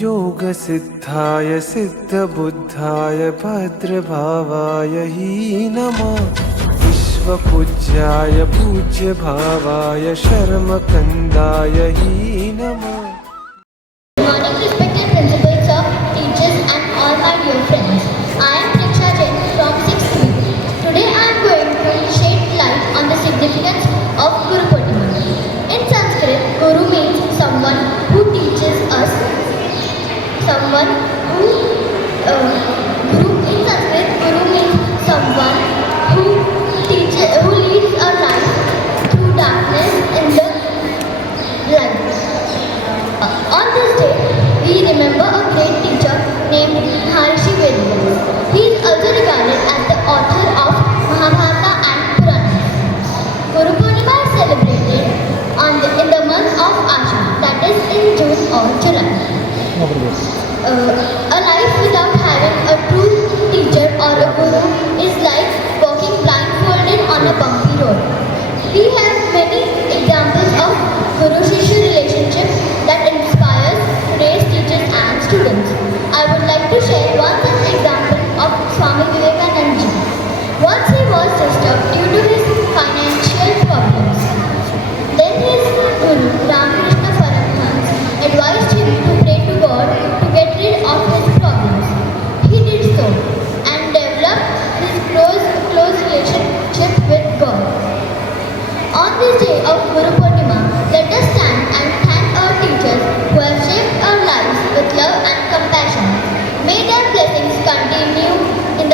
योग सिद्धाय सिद्धबुद्धाय भद्रभावाय हि नमः। विश्वपूज्याय पूज्य भावाय शर्मकन्दाय हि नमः। Good morning, respected principals of teachers and all my dear friends. I am Priksha Jain from 6th grade. Today I am going to shed light on the significance of Guru Purnima. In Sanskrit, Guru means someone who teaches us. Someone who Guru in Sanskrit, Guru means someone who leads our life through darkness in the light. On this day, we remember a great teacher named Maharishi Vedas. He is also regarded as the author of Mahabharata and Purana. Guru Purnima is celebrated in the month of Ashada, that is in June or July. A life without having a true teacher or a guru is like walking blindfolded on a bumpy road. We have many examples of guru-shishya relationship that inspires today's teachers and students. I would like to share one such example of Swami Vivekananda ji. Once he was disturbed due to his financial problems. Then his guru Ramakrishna Paramhans advised him to pray to God to get rid of his problems. He did so and developed his close relationship with God. On this day of Guru Purnima, let us stand and thank our teachers who have shaped our lives with love and compassion. May their blessings continue in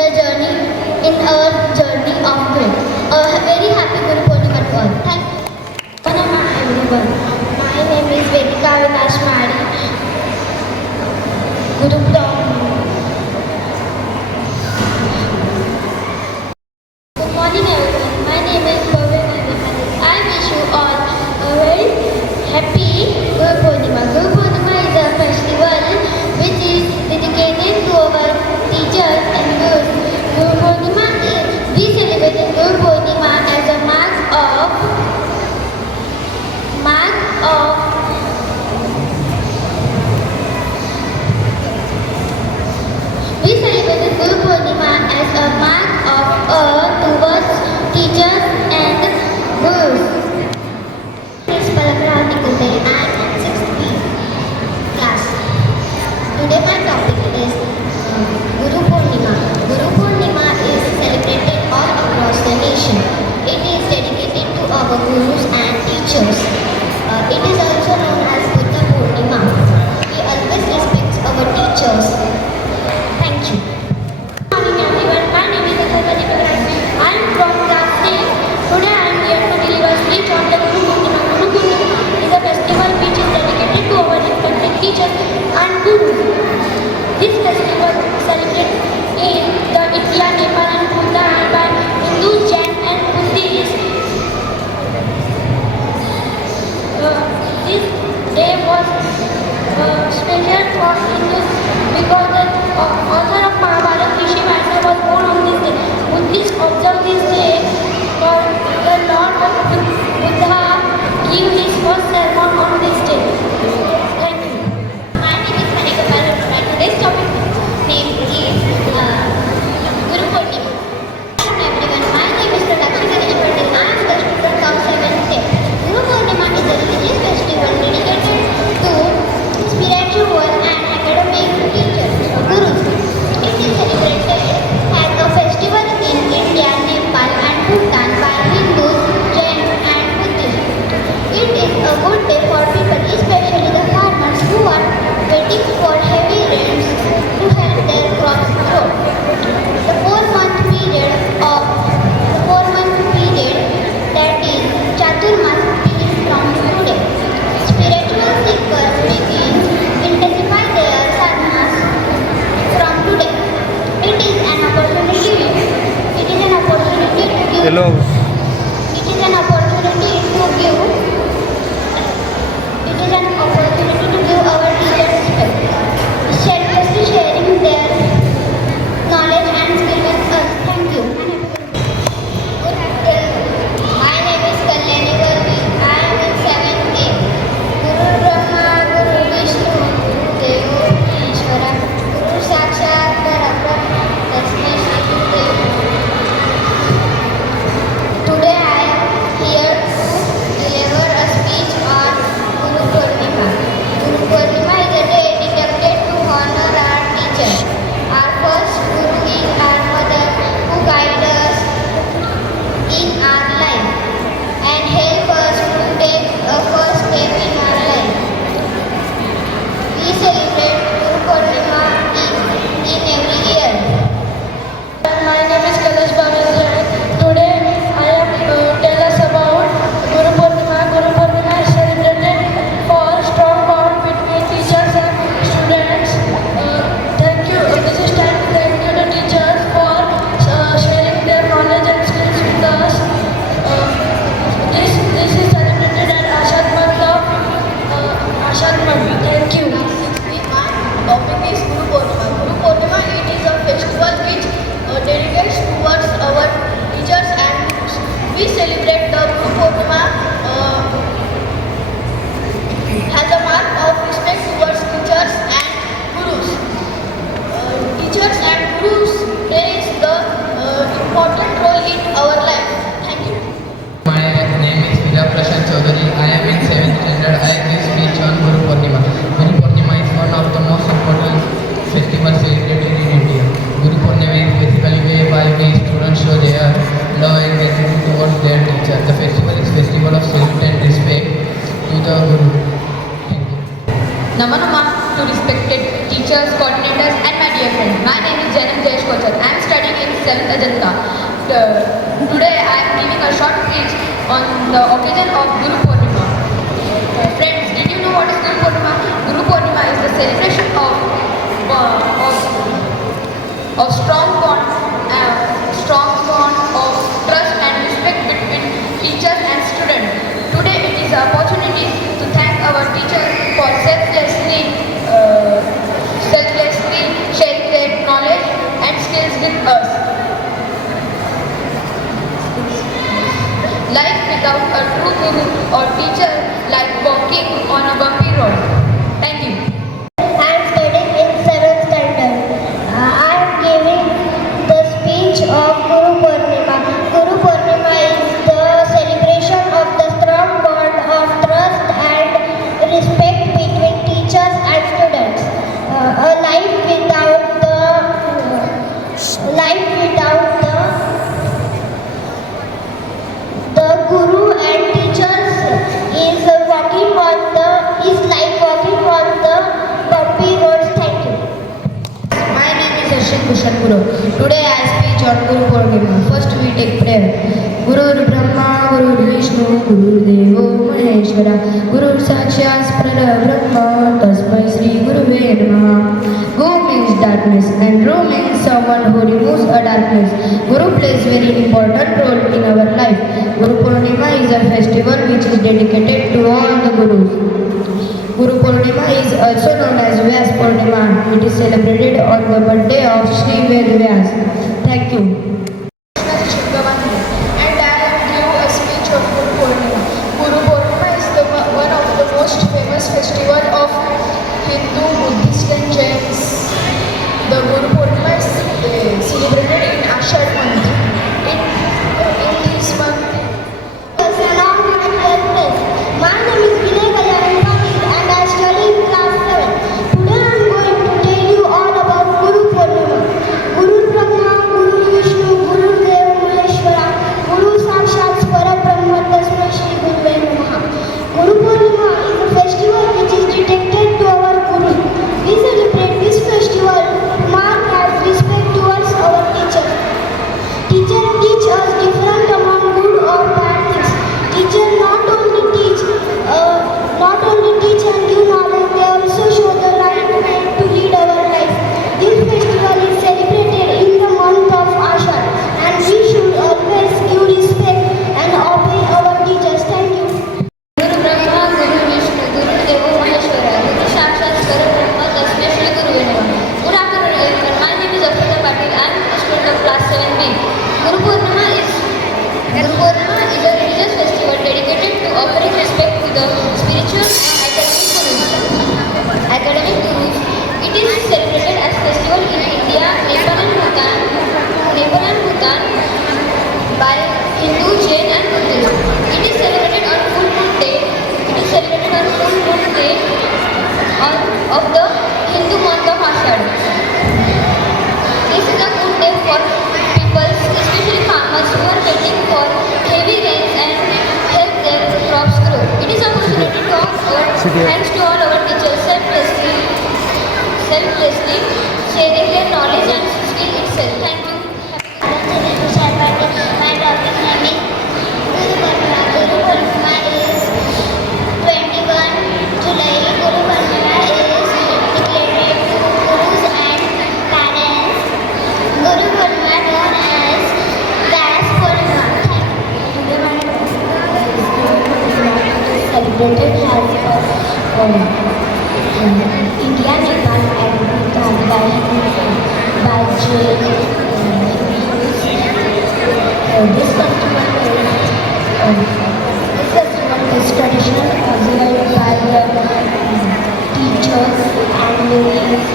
our journey of growth. A very happy Guru Purnima to all. Thank you. Purnima everyone. My name is Vedika Avinash Madi. Guru Purnima. Good morning everyone. My name is Bhavya Nandimani. I wish you all a very happy Guru Purnima. Guru Purnima is a festival which is dedicated to our teachers and gurus. Guru Purnima we celebrate Guru Purnima as a mark of we celebrate Guru Purnima as a mark of towards teachers and gurus. Principal Akrati Kulte, I am in 6th B class. Today my topic is Guru Purnima. Guru Purnima is celebrated all across the nation. It is dedicated to our gurus and teachers. It is also known as Buddha Purnima. We always respect our teachers. Thank you. Good morning everyone. My name is Akhari Bagran. I am from class 10. Today I am here to deliver speech on the Guru Purnima. Guru Purnima is a festival which is dedicated to our respected teachers and gurus. This festival is celebrated in the India, Nepal and Bhutan by Hindus, Jain and Buddhists. This day was special for Hindus because the author of Mahabharata, Rishi Vyasa, was born on this day. Buddhists observe this day for the Lord of Buddha gave his first sermon on this day. Thank you. My name is Manika Balan and today's topic name is Guru Purnima. Hello everyone, my name is Pratakshi Ganesh Patel. I am the student of 7th day. Guru Purnima is a religious festival dedicated to spiritual and academic teachers, gurus. It is celebrated as a festival in India, Nepal and Bhutan by Hindus, Jain and Buddhists. It is a good day for people, especially the farmers who are waiting for heavy rains to help their crops grow. The 4-month period that is Chaturmas begins from today. Spiritual seekers intensify their sadhanas from today. It is an opportunity to give. It is an opportunity to give our teachers respect. Selflessly sharing their knowledge and skill with us. Thank you. Good afternoon. My name is Kalyani Garvi. I am in 7th grade. Guru Brahma, Guru Vishnu, Guru Devo 7th Ajanta. Today I am giving a short speech on the occasion of Guru Purnima. Friends, did you know what is Guru Purnima? Guru Purnima is the celebration of strong bond of trust and respect between teachers and students. Today it is an opportunity to thank our teachers for selflessly sharing their knowledge and skills with us. Life without a true guru or teacher like walking on a bumpy road. Thank you. I am studying in 7th standard. I am giving the speech of Guru Purnima. Guru Purnima is the celebration of the strong bond of trust and respect between teachers and students. A life without the guru and teachers is like walking on the bumpy roads. Thank you. My name is Ashit Bhushan Guru. Today I speak on Guru Purnima. First we take prayer. Guru Brahma, Guru Vishnu, Guru Devo Maheshwara, Guru Sakshat Brahma, Tasmai Sri Guru Namaha. Gu means darkness and Ru means someone who removes a darkness. Guru plays very important role in our life. Guru Purnima is a festival which is dedicated to all the Gurus. Guru Purnima is also known as Vyas Purnima. It is celebrated on the birthday of Sri Ved Vyas. Thank you. And I am give a speech of Guru Purnima. Guru Purnima is one of the most famous festival of Hindu, Buddhist and Jains. The Guru Purnima is celebrated in Ashad month. In this month, My name is Vinay Kalyan Patil and I study in class 7. Today I am going to tell you all about Guru Purnima. Guru Brahma, Guru Vishnu, Guru Dev Maheshwara, Guru Sakshat Brahma, Tasmai Sri Guru Namaha. Guru Purnima is a festival which is dedicated to our Guru. We celebrate this festival mark as respect towards our teachers. Teachers teach us different among good or bad things. Teachers not only teach and give knowledge, they also show the right way to lead our life. This festival is celebrated in the month of Ashad and we should always give respect and obey our teachers. Thank you. Guru Brahma, Guru Vishnu, Guru Devo Maheshwara, Guru Sakshat Brahma, Tasmai Sri Guru Namaha. Good afternoon everyone. My name is Afrita Patil. I am a student of class 7B. Guru Purnima is a religious festival dedicated to offering respect to the spiritual and academic gurus. It is celebrated as festival in India, Nepal and Bhutan by Hindu, Jain and Buddhist. It is celebrated on full moon day. Of the Hindu month of Ashad. This is a good day for people, especially farmers who are waiting for heavy rains and help their crops grow. It is an opportunity to offer thanks to all our teachers selflessly sharing their knowledge and skill itself. Thank you. My topic name is Guru Purnima. Guru Purnima is 21 July. Guru Purnima is declared to gurus and parents. Guru Purnima known as Vyas Purnima. Celebrated as India, Nepal and Bhutan by Jain. This festival is traditional observed by the teachers and means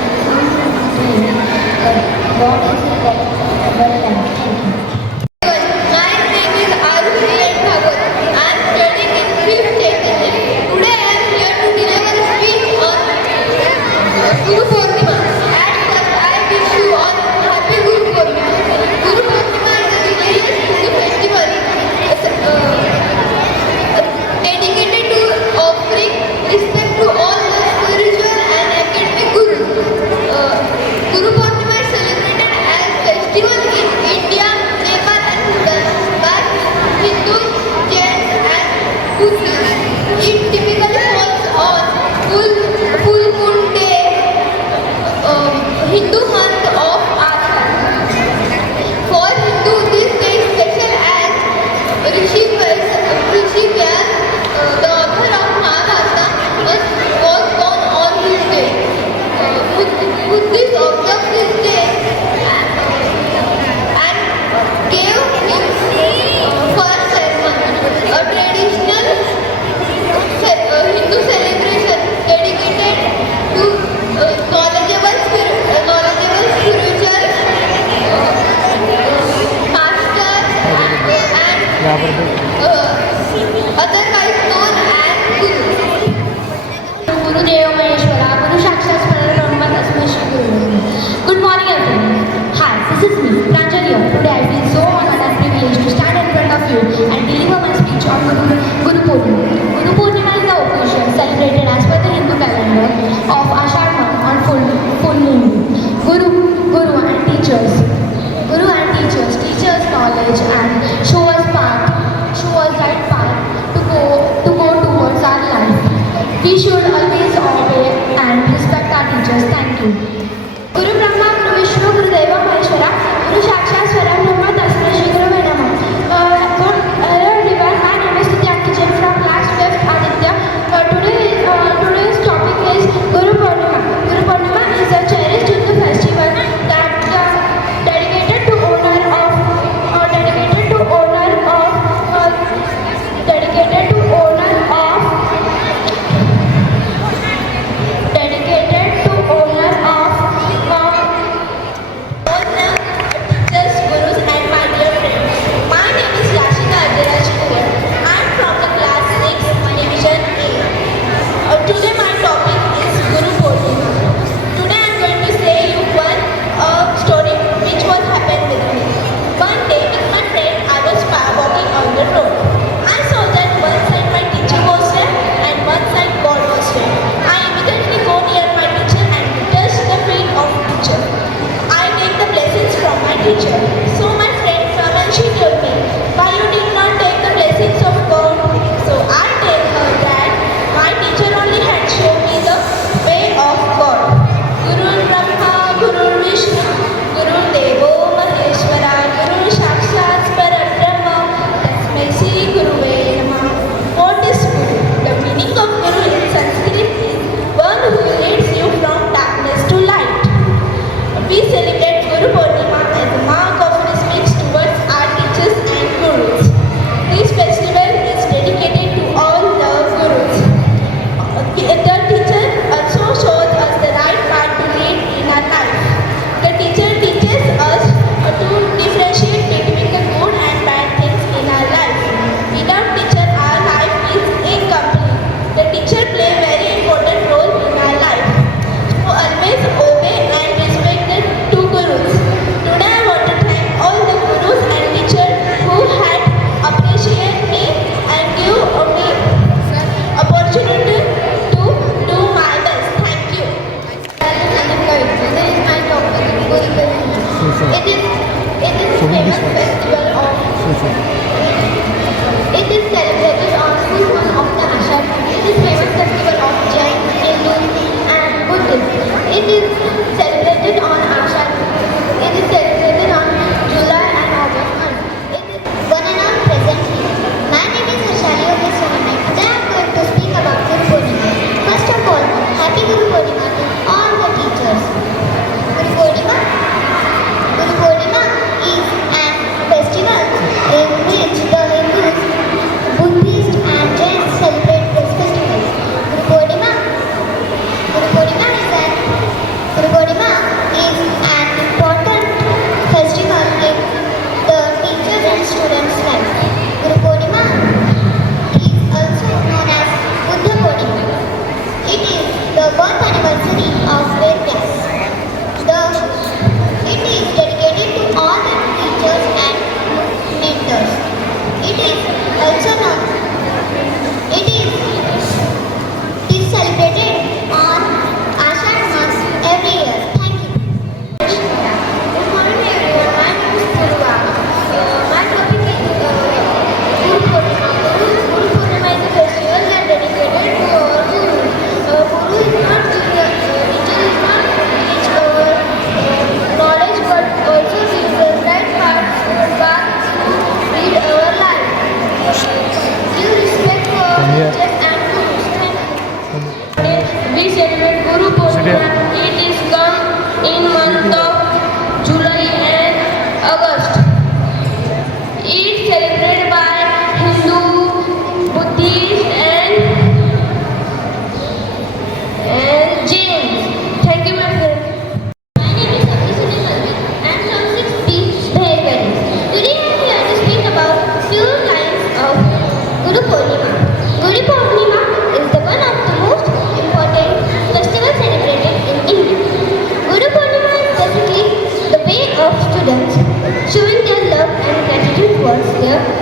what is the our life. Thank you. My name is Arushi Bhagat. I am studying in 5th Today I am here to deliver a speech on Guru Purnima. At first I wish you all happy Guru Purnima. Guru Purnima is a religious festival dedicated to offering respect to all the spiritual and academic gurus. Guru Purnima is celebrated as festival in India. otherwise known as Guru. Gurudev Maheshwara, Guru Sakshat Parabrahma Tasmai Shri Guru. Good morning everyone. Hi, this is me, Pranjali here. Today I feel so honored and privileged to stand in front of you and deliver my speech on Guru Purnima. Guru Purnima is the occasion celebrated as per the Hindu calendar of Ashadh month on full moon. Guru and teachers. Guru and teachers teach us knowledge and show us right path to go towards our life. We should always obey and respect our teachers. Thank you. Guru Brahma, Guru Vishnu, Guru Deva Maheshwara, Guru Sakshat Parabrahma Tasmai Shri Gurave Namah. Hello everyone, my name is Nitya Kijan from class 5th Aditya. Today's topic is Guru Purnima. Guru Purnima is a cherished Hindu festival that dedicated to owner of teachers, gurus and my dear friends. My name is Yashika Ajiraj Kuwar. I am from the class 6 division A. Today my topic is Guru Purnima. Today I am going to say you one story which was happened with me. One day with my friend I was walking on the road. I saw that one side my teacher was there and one side God was there. I immediately go near my teacher and touch the feet of teacher. I take the blessings from my teacher. So my friend come and she told me, why you did not take the blessings of God? So I tell her that my teacher only had shown me the way of God. Guru Brahma, Guru Vishnu, Guru Devo Maheshwara, Guru Sakshat Parabrahma Tasmai Shri Gurave Namah. What is Guru? The meaning of Guru in Sanskrit is one who leads you from darkness to light. We celebrate Guru Purnima as a mark of respect towards our teachers and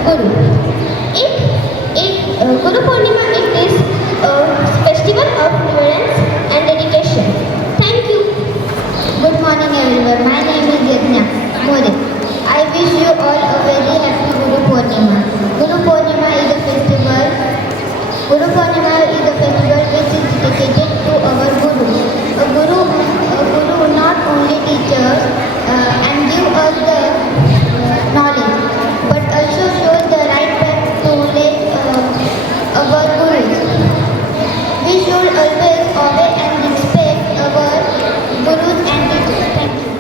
Guru. Guru Purnima it is a festival of reverence and dedication. Thank you. Good morning everyone. My name is Yajna More. I wish you all a very happy Guru Purnima. Guru Purnima is a festival. Guru Purnima is a festival which is dedicated to our Guru. A Guru not only teaches and give us the knowledge, but also shows the right path to let our Gurus. We should always obey and respect our Gurus and teachers. Thank you.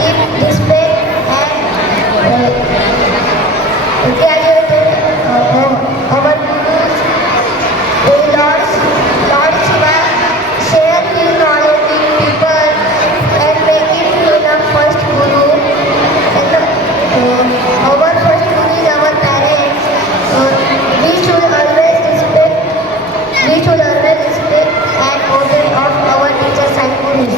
Deep respect and graduated our Gurus, Lord Shiva, share his knowledge with people and make it him the first Guru. And, our first Guru is our parents. We should always respect. And obey of our teachers and Gurus.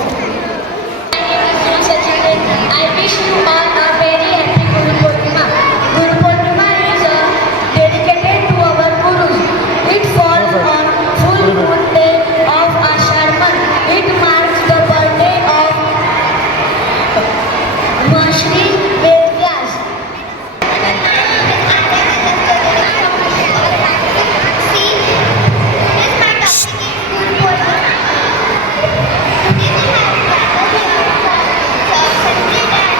I wish you all a very happy Guru Purnima. Guru Purnima is dedicated to our Gurus. It falls on full moon day of Ashar month. It marks the birthday of Maharishi Vedas. See, this my topic is Guru Purnima. Today we have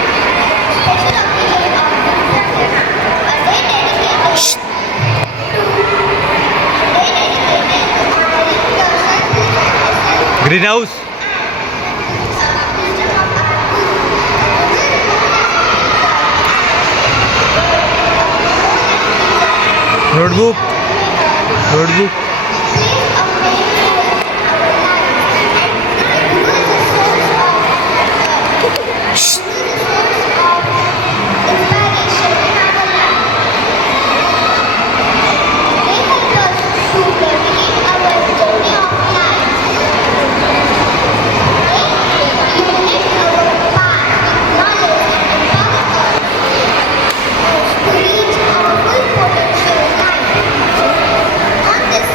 special occasion of Guru Purnima, a day dedicated to honoring the sacred Greenhouse. wisdom of our Guru. Notebook. Notebook. Plays a main role in our lives, and Guru is a source of inspiration in our life. They help us to navigate our journey of life. They illuminate our path with knowledge and empower us to reach our full potential in life. On this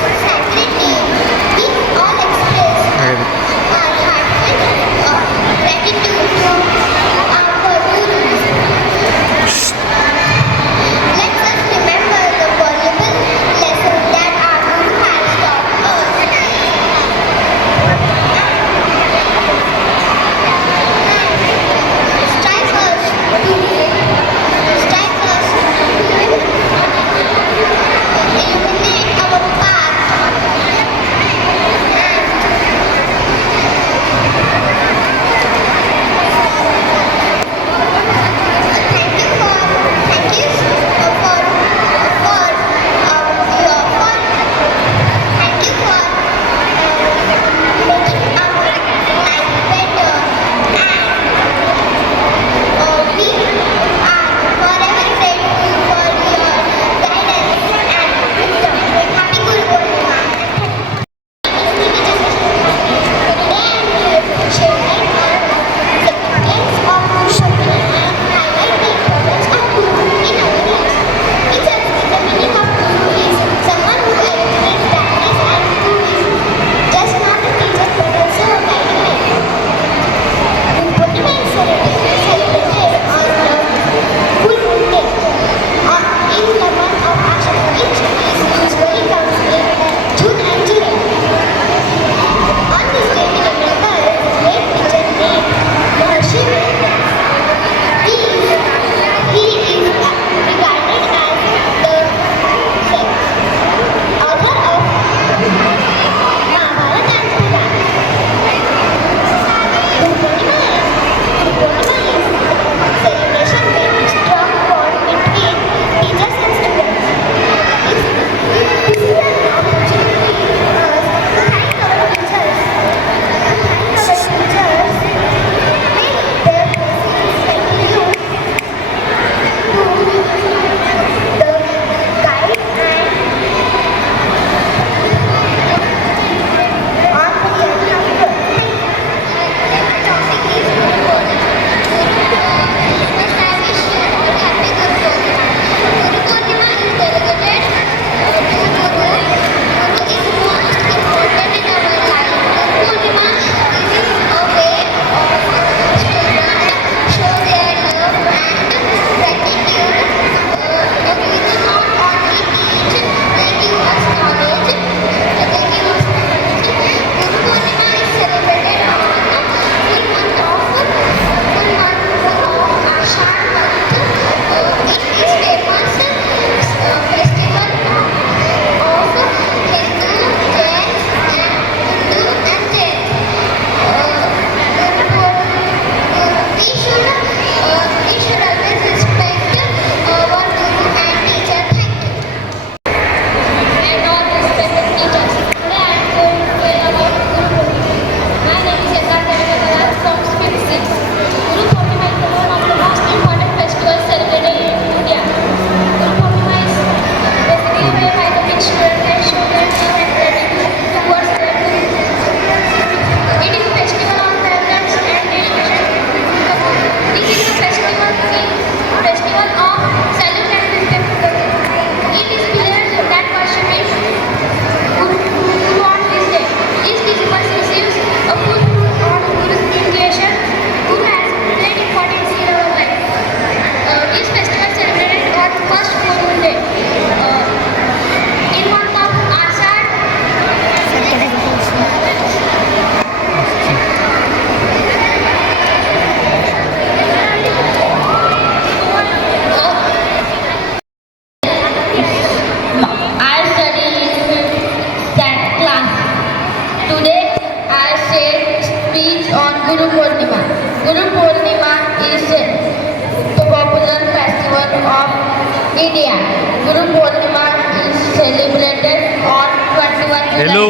India. Guru Purnima is celebrated on 21 July. Hello.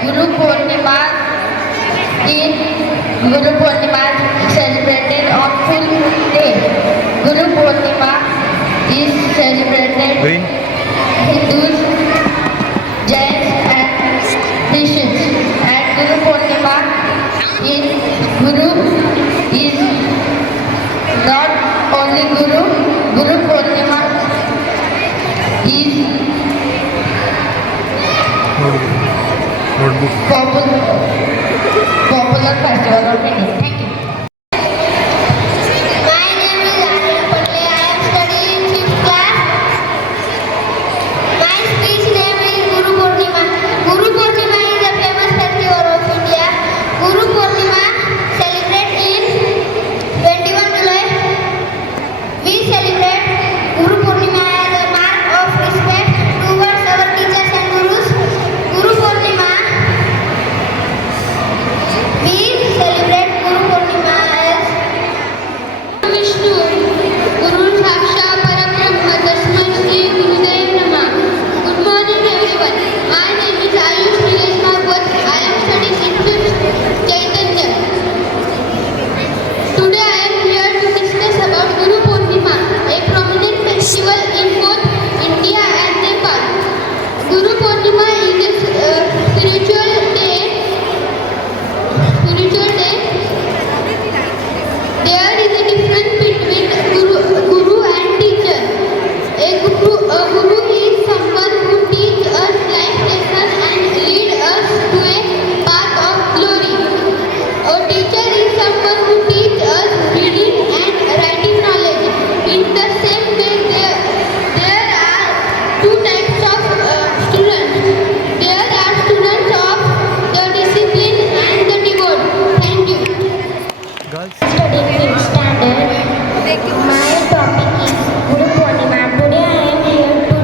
Guru Purnima is celebrated on full day. Guru Purnima is celebrated Green. Hindus, Jains and Christians. And Guru Purnima is not only Guru Purnima is Notebook. popular festival of India. Thank you. My name is Anil Patle. I am studying in 5th class. My speech name is Guru Purnima. Guru Purnima is a famous festival of India. Guru Purnima celebrate in 21 July. We celebrate Guru Purnima as a mark of respect towards our teachers and gurus. Guru Purnima. We celebrate Guru Purnima as Vishnu, Guru Sakshat Parabrahma, Tasmai Shri Gurudev Namah. Good morning everyone. My name is Ayush Nilesh Bhagwat. I am studying in 5th Chaitanya. Today I am here to discuss about Guru Purnima, a prominent festival in both India and Nepal. Guru Purnima is a spiritual day. There is a difference between guru and teacher. A guru is someone who teaches us life lessons and lead us to a path of glory. A teacher is someone who teaches us reading and writing knowledge. In the same way, there are two types of students. There are students of the discipline and the devote. Thank you. Girls. Studying 5th standard. My topic is Guru Purnima. Today I am here to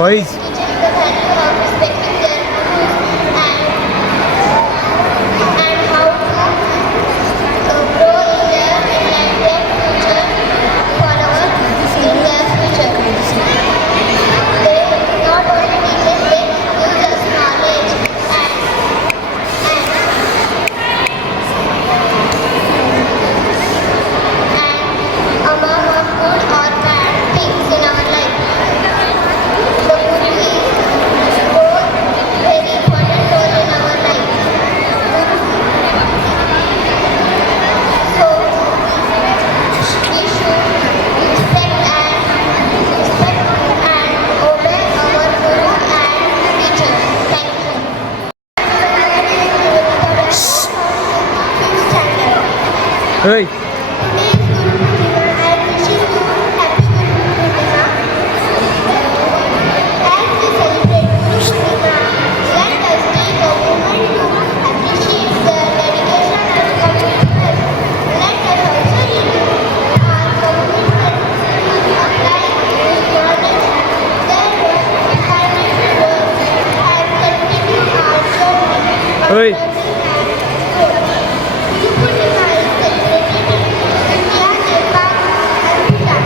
Boys, teaching the value of respecting their rules and how to grow in their future followers in their future. They not only teach us, they give us knowledge and among of good or bad things in our life. The Guru is both very important role in our life. So we should respect and obey our Guru and teacher. Thank you. Fifth standard. hey, Today is Guru Purnima. I am wishing you happy Guru Purnima. As we celebrate Guru Purnima, let us take a moment to appreciate the dedication and commitment. Let us also renew our commitment to apply this knowledge, their financial work, and continue our journey of Oi. learning and growth. Guru Purnima is celebrated in India, Nepal, and Bhutan.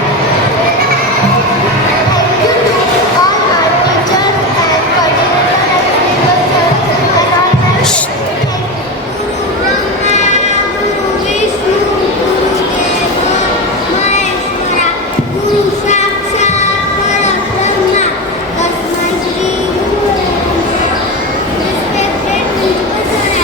Thank you to all our teachers and coordinators and professors and all my thank you. Guru Vishnu, Guru Deva, Maheshwara, Guru Sakshat Parabrahma, Tasmai Shri Guru Namaha. Respected principal sir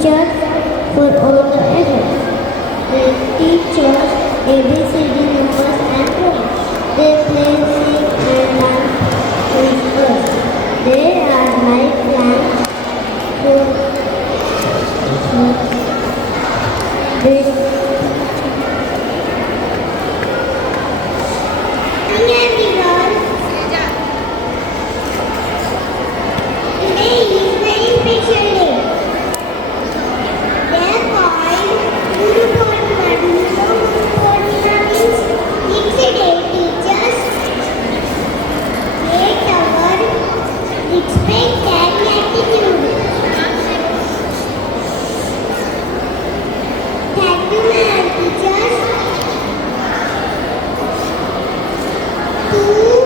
teachers for all the efforts. They teach us ABCD numbers and drawings. They play, sing and dance with us. They are lifelong for this. Today is very special day. They are called Guru Purnima. Guru Purnima means it's a day teachers make our respect and gratitude. Thank you, my teachers. To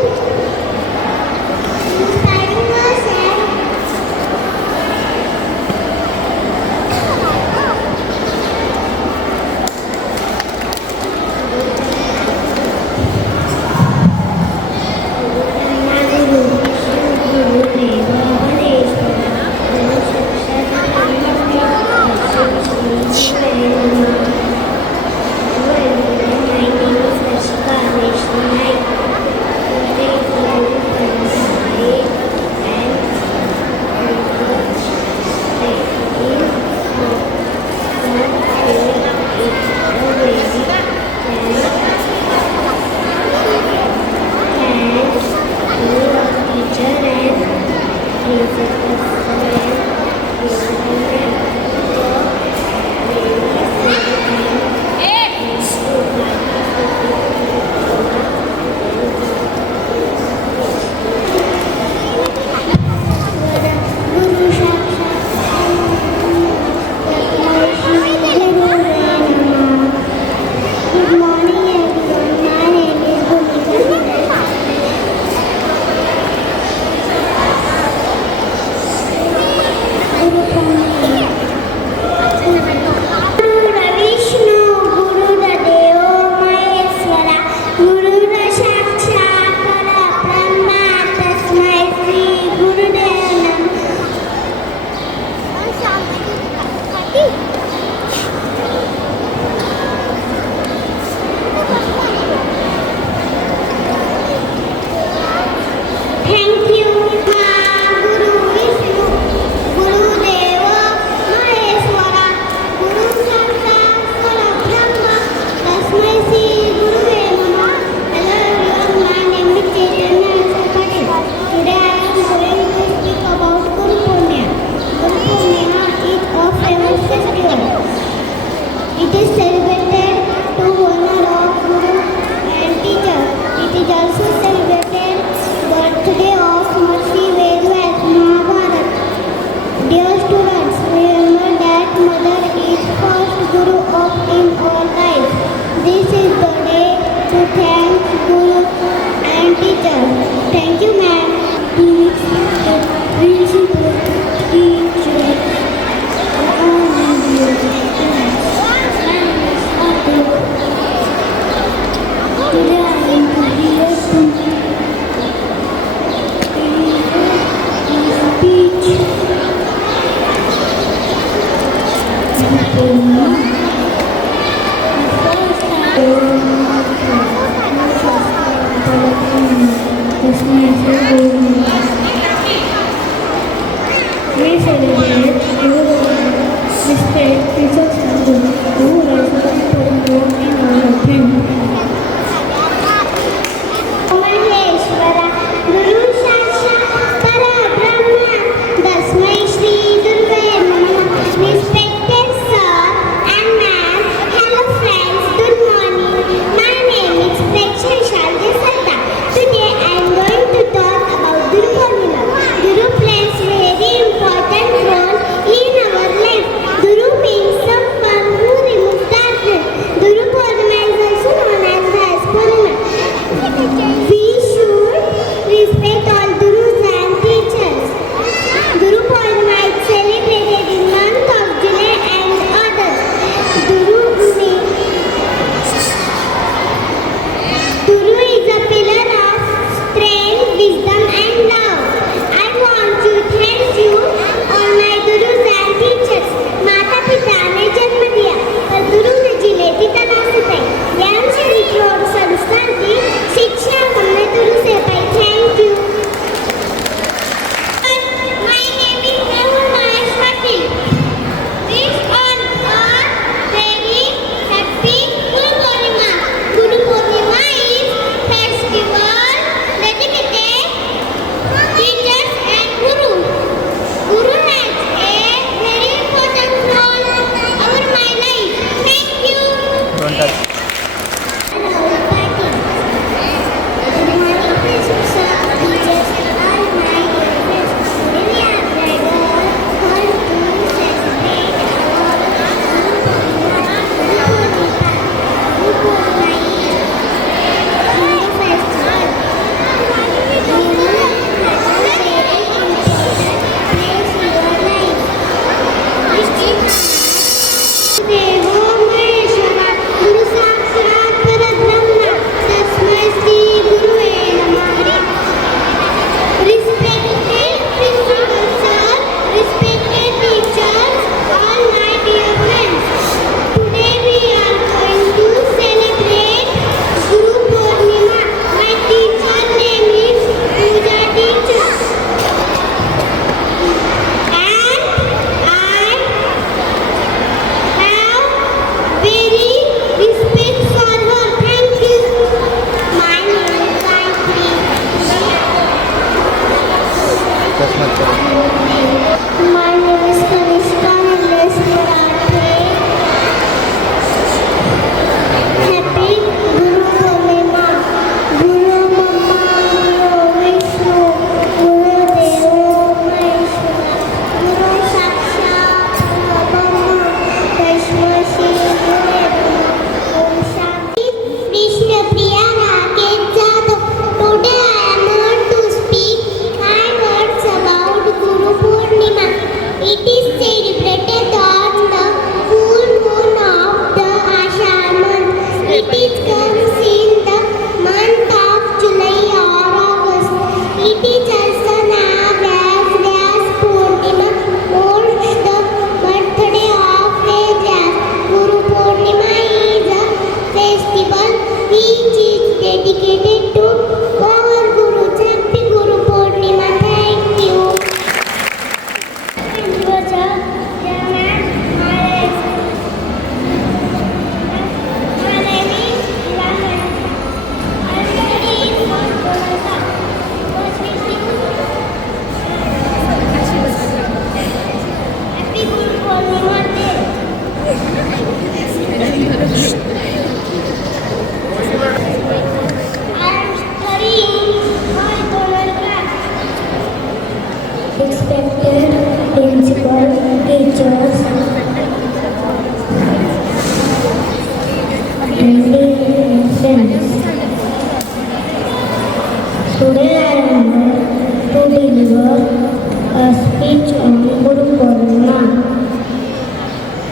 inspiring us and Guru plays very important role in our life. Guru means someone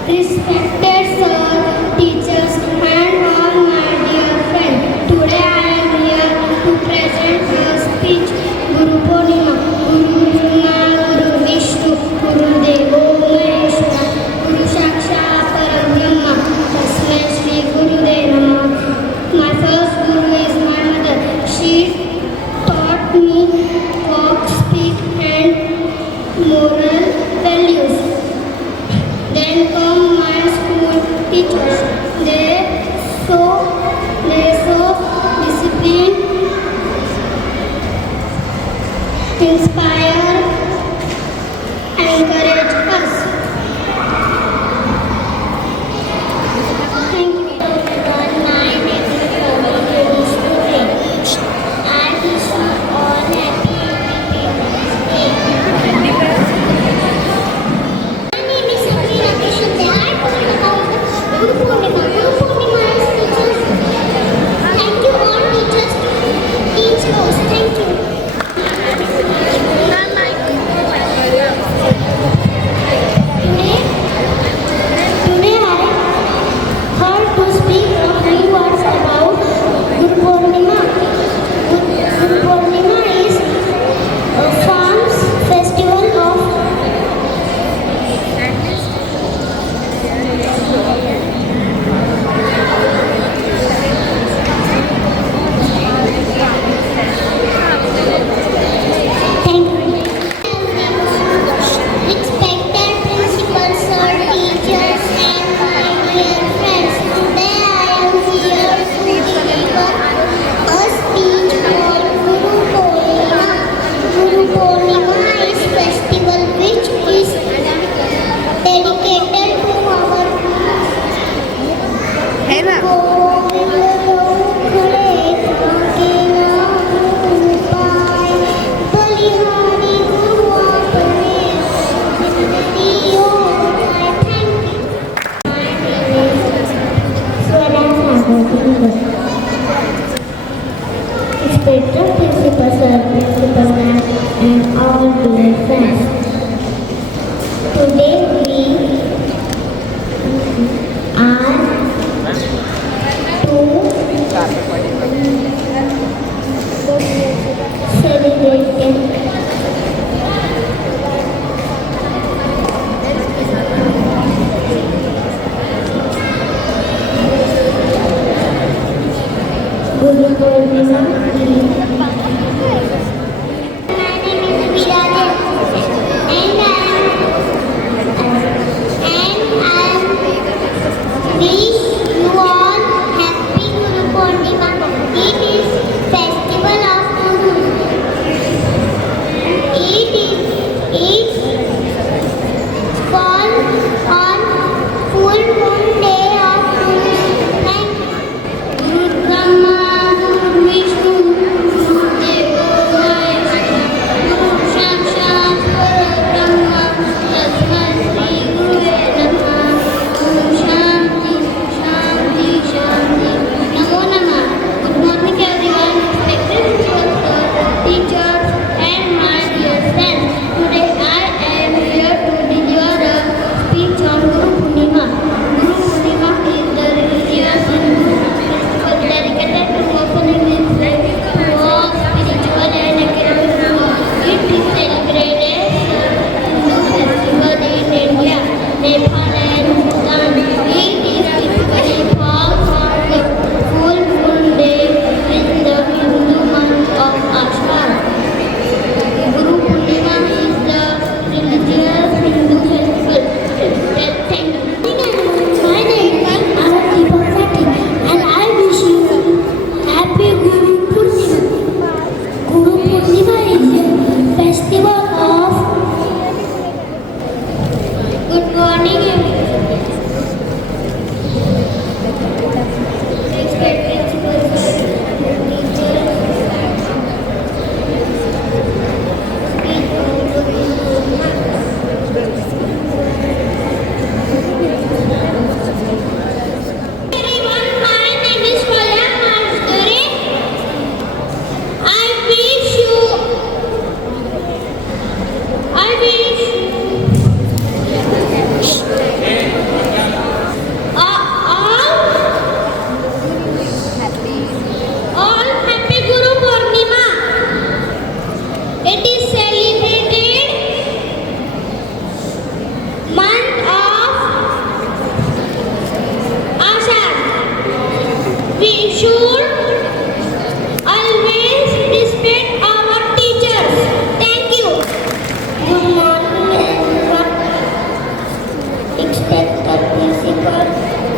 Respected sir, teachers, and all my dear friends. Today I am here to present a speech. Guru Purnima, Guru Brahma, Guru Vishnu, Guru Devo Maheshwara, Guru Sakshat Parabrahma, Tasmai Shri Gurudev Namah. My first guru is my mother. She taught me walk, speak, and moral values. Then come my school teachers. They so discipline, inspire, encourage us. Thank you everyone. My name is Pawan Student. I wish you all happy Independence Day. My name is Sabrina Kishore. I told about Guru Purnima. Guru Purnima is teachers. Thank you all teachers to teach us. Thank you. Today I heard to speak a few words about Guru Purnima. Guru Purnima is a farm's festival of Thank you. Respected principal, sir, teachers, and my dear friends. Today I am here to deliver a speech on Guru Purnima. Guru Purnima is festival which is dedicated to our Respected principal sir, principal ma'am, and all dear friends. Today we are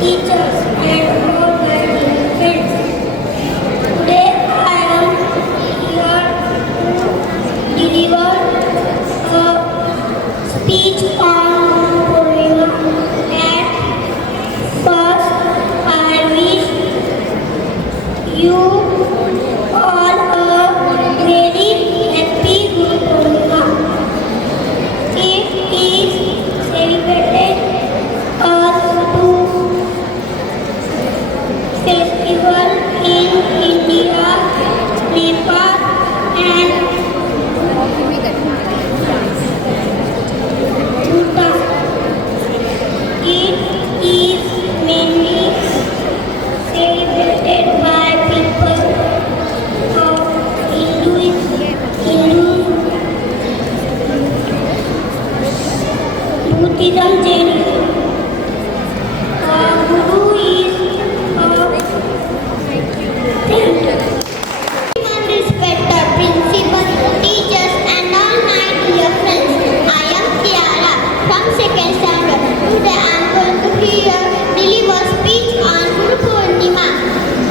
teachers, and all my dear friends. Today I am here to deliver a speech on Purnima. At first, I wish you all a very happy Guru Purnima. It is celebrated as two festival in India, Nepal, and Bhutan. It is mainly celebrated by people of Hindu, Buddhism, Jainism. Guru is respected principal, teachers, and all my dear friends. I am Tiara from second standard. Today I am going to deliver speech on Guru Purnima.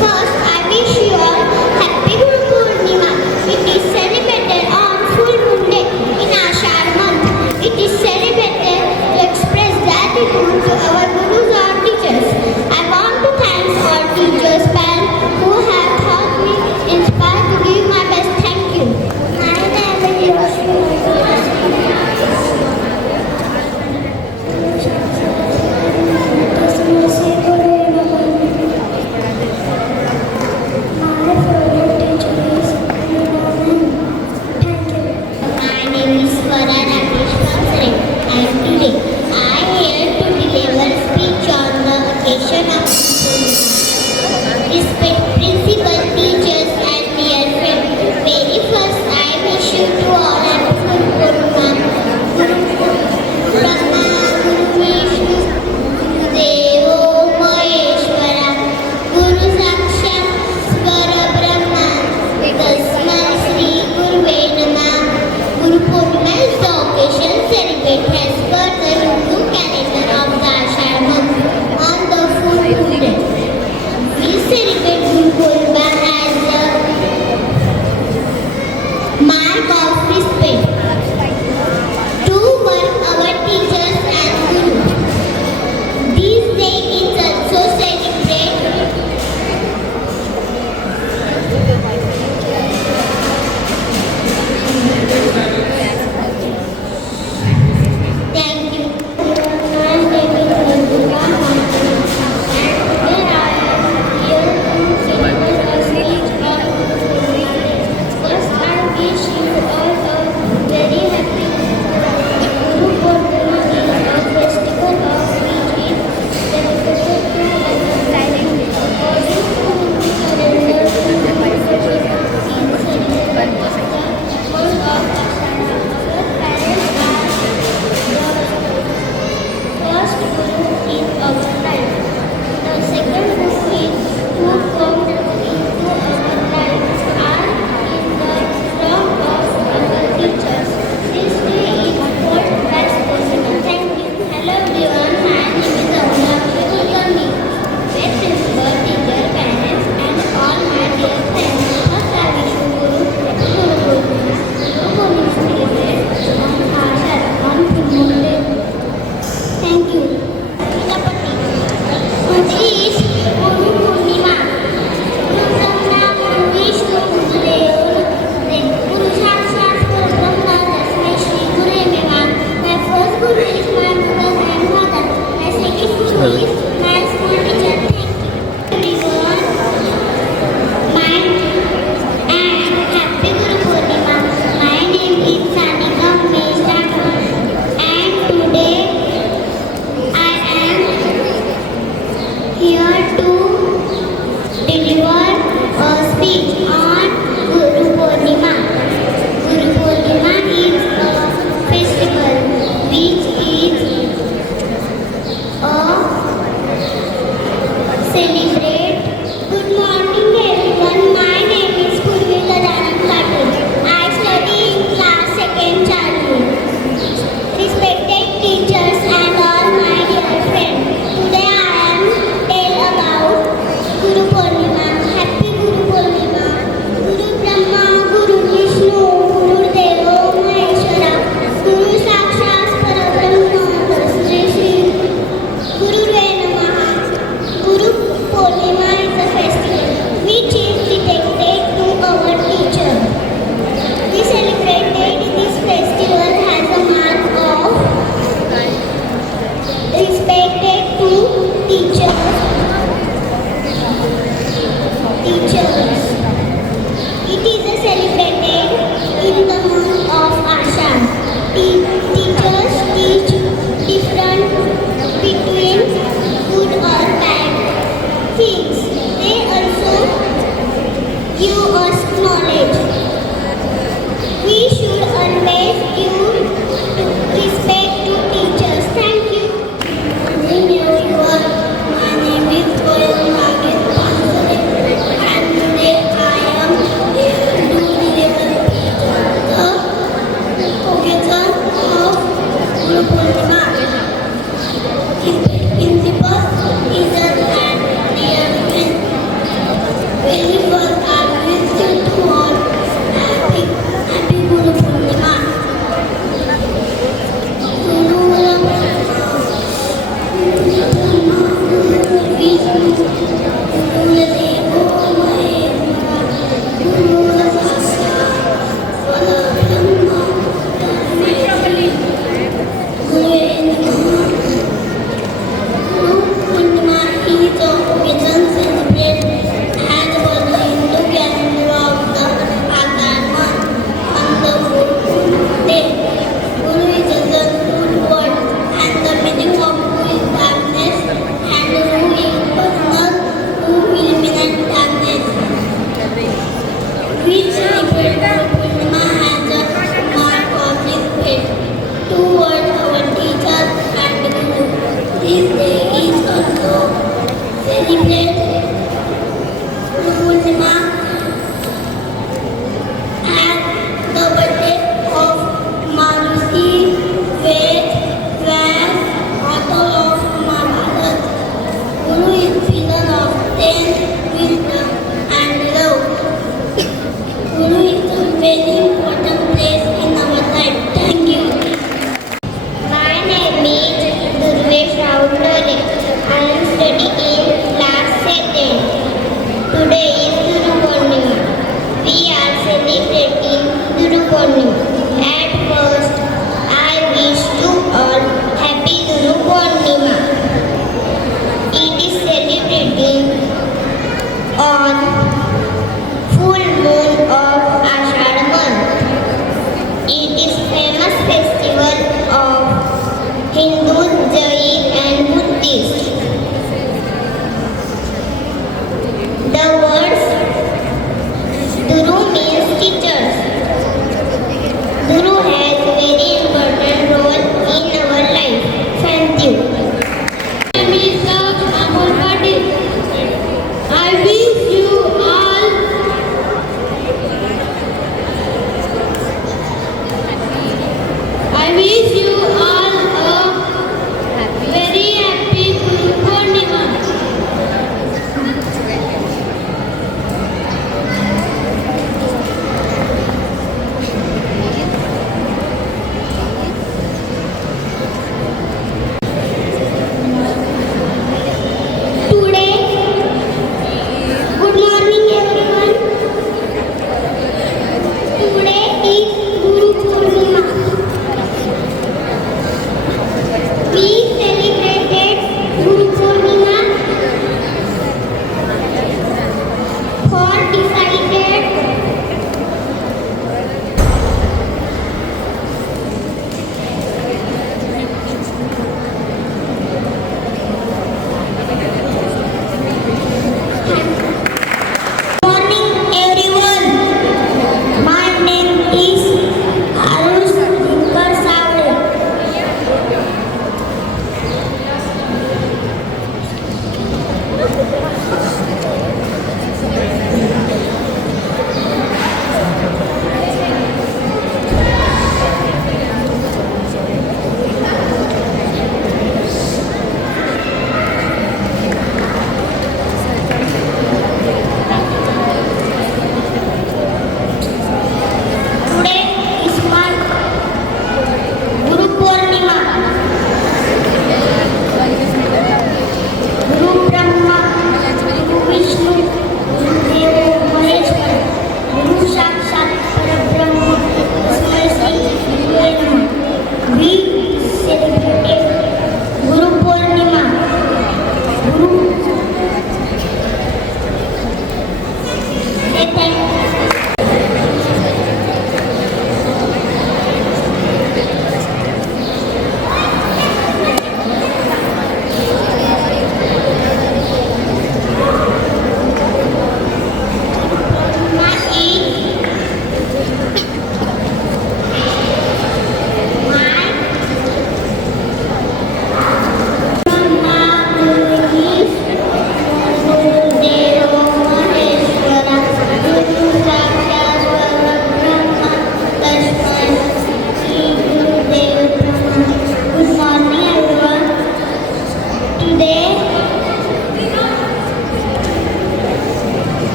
First, I wish you all happy Guru Purnima. It is celebrated on full moon day in Ashad month. It is celebrated to express gratitude to our gurus or teachers. I want to thank all teachers, parents who have taught me, inspired to give my best. Thank you. My name is Yoshi. My name is Farah Rakesh Pansare, and today I am here to deliver speech on the occasion of respect principal, teachers, and dear friends. Very first, I wish you to all happy Guru Purnima. Guru Brahma, Guru Vishnu, Guru Devo Maheshwara, Guru Sakshat Parabrahma, Tasmai Shri Guruve Namah. Guru Purnima is the occasion celebrated as per the Hindu calendar of the Ashad month on the full moon day. We celebrate Guru Purnima as a mark of respect to our teachers and gurus. This day is also celebrated Thank you. My name is Rajika Mantra, and today I am here to deliver a speech on Guru. First, I wish you all a very happy Guru Purnima is a festival of which is celebrated to according to Hindu calendar. Guru Purnima is celebrated in the month of Ashada. Our parents are first Guru in our life. The second Guru is who come into our life are in the form of our teachers. This day is called best possible. Thank you. Hello everyone, my name is Avna. Welcome me. Dear principal, teacher, parents, and all my dear friends. First I wish you Guru Purnima. Guru Purnima is celebrated on Ashad on full moon day. Thank you. Today is Guru Purnima. Guru Brahma, Guru Vishnu, Guru Devo, Guru Sakshat Parabrahma, Tasmai Shri Guruve Namah. My first Guru is my mother and father. My second Guru is my school teacher. Thank you. Everyone, and happy Guru Purnima. My name is Sanika Umesh Rathod, and today I am here to deliver a speech on Guru Purnima. Guru Purnima is a festival which is a celebrate. Good morning everyone. My name is Purvika Daran Khatur. I study in class 2nd childhood. Respected teachers and all my dear friends. Today I am place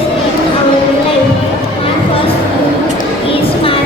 in our life. My first guru is my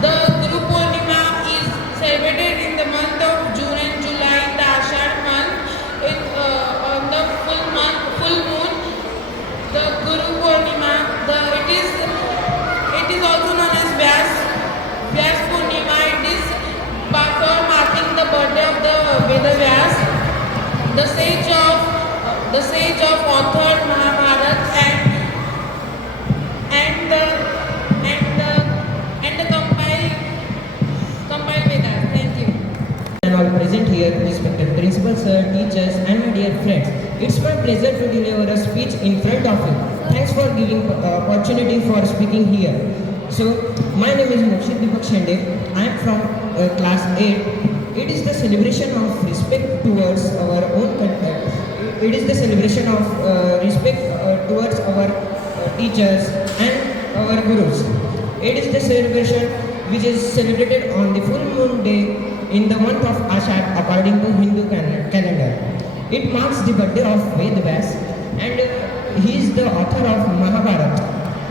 The Guru Purnima is celebrated in the month of June and July, the Ashad month, on the full moon. The Guru Purnima, it is also known as Vyas Purnima. It is for marking the birthday of the Veda Vyas, the sage of authored Mahabharata and the compiled Vedas. Thank you. And all present here, respected principal sir, teachers, and my dear friends. It's my pleasure to deliver a speech in front of you. Thanks for giving opportunity for speaking here. So, my name is Mokshit Deepak Shende. I am from class 8. It is the celebration of respect towards our own country. It is the celebration of respect towards our teachers and our gurus. It is the celebration which is celebrated on the full moon day in the month of Ashad according to Hindu calendar. It marks the birthday of Vedvyas and he is the author of Mahabharata,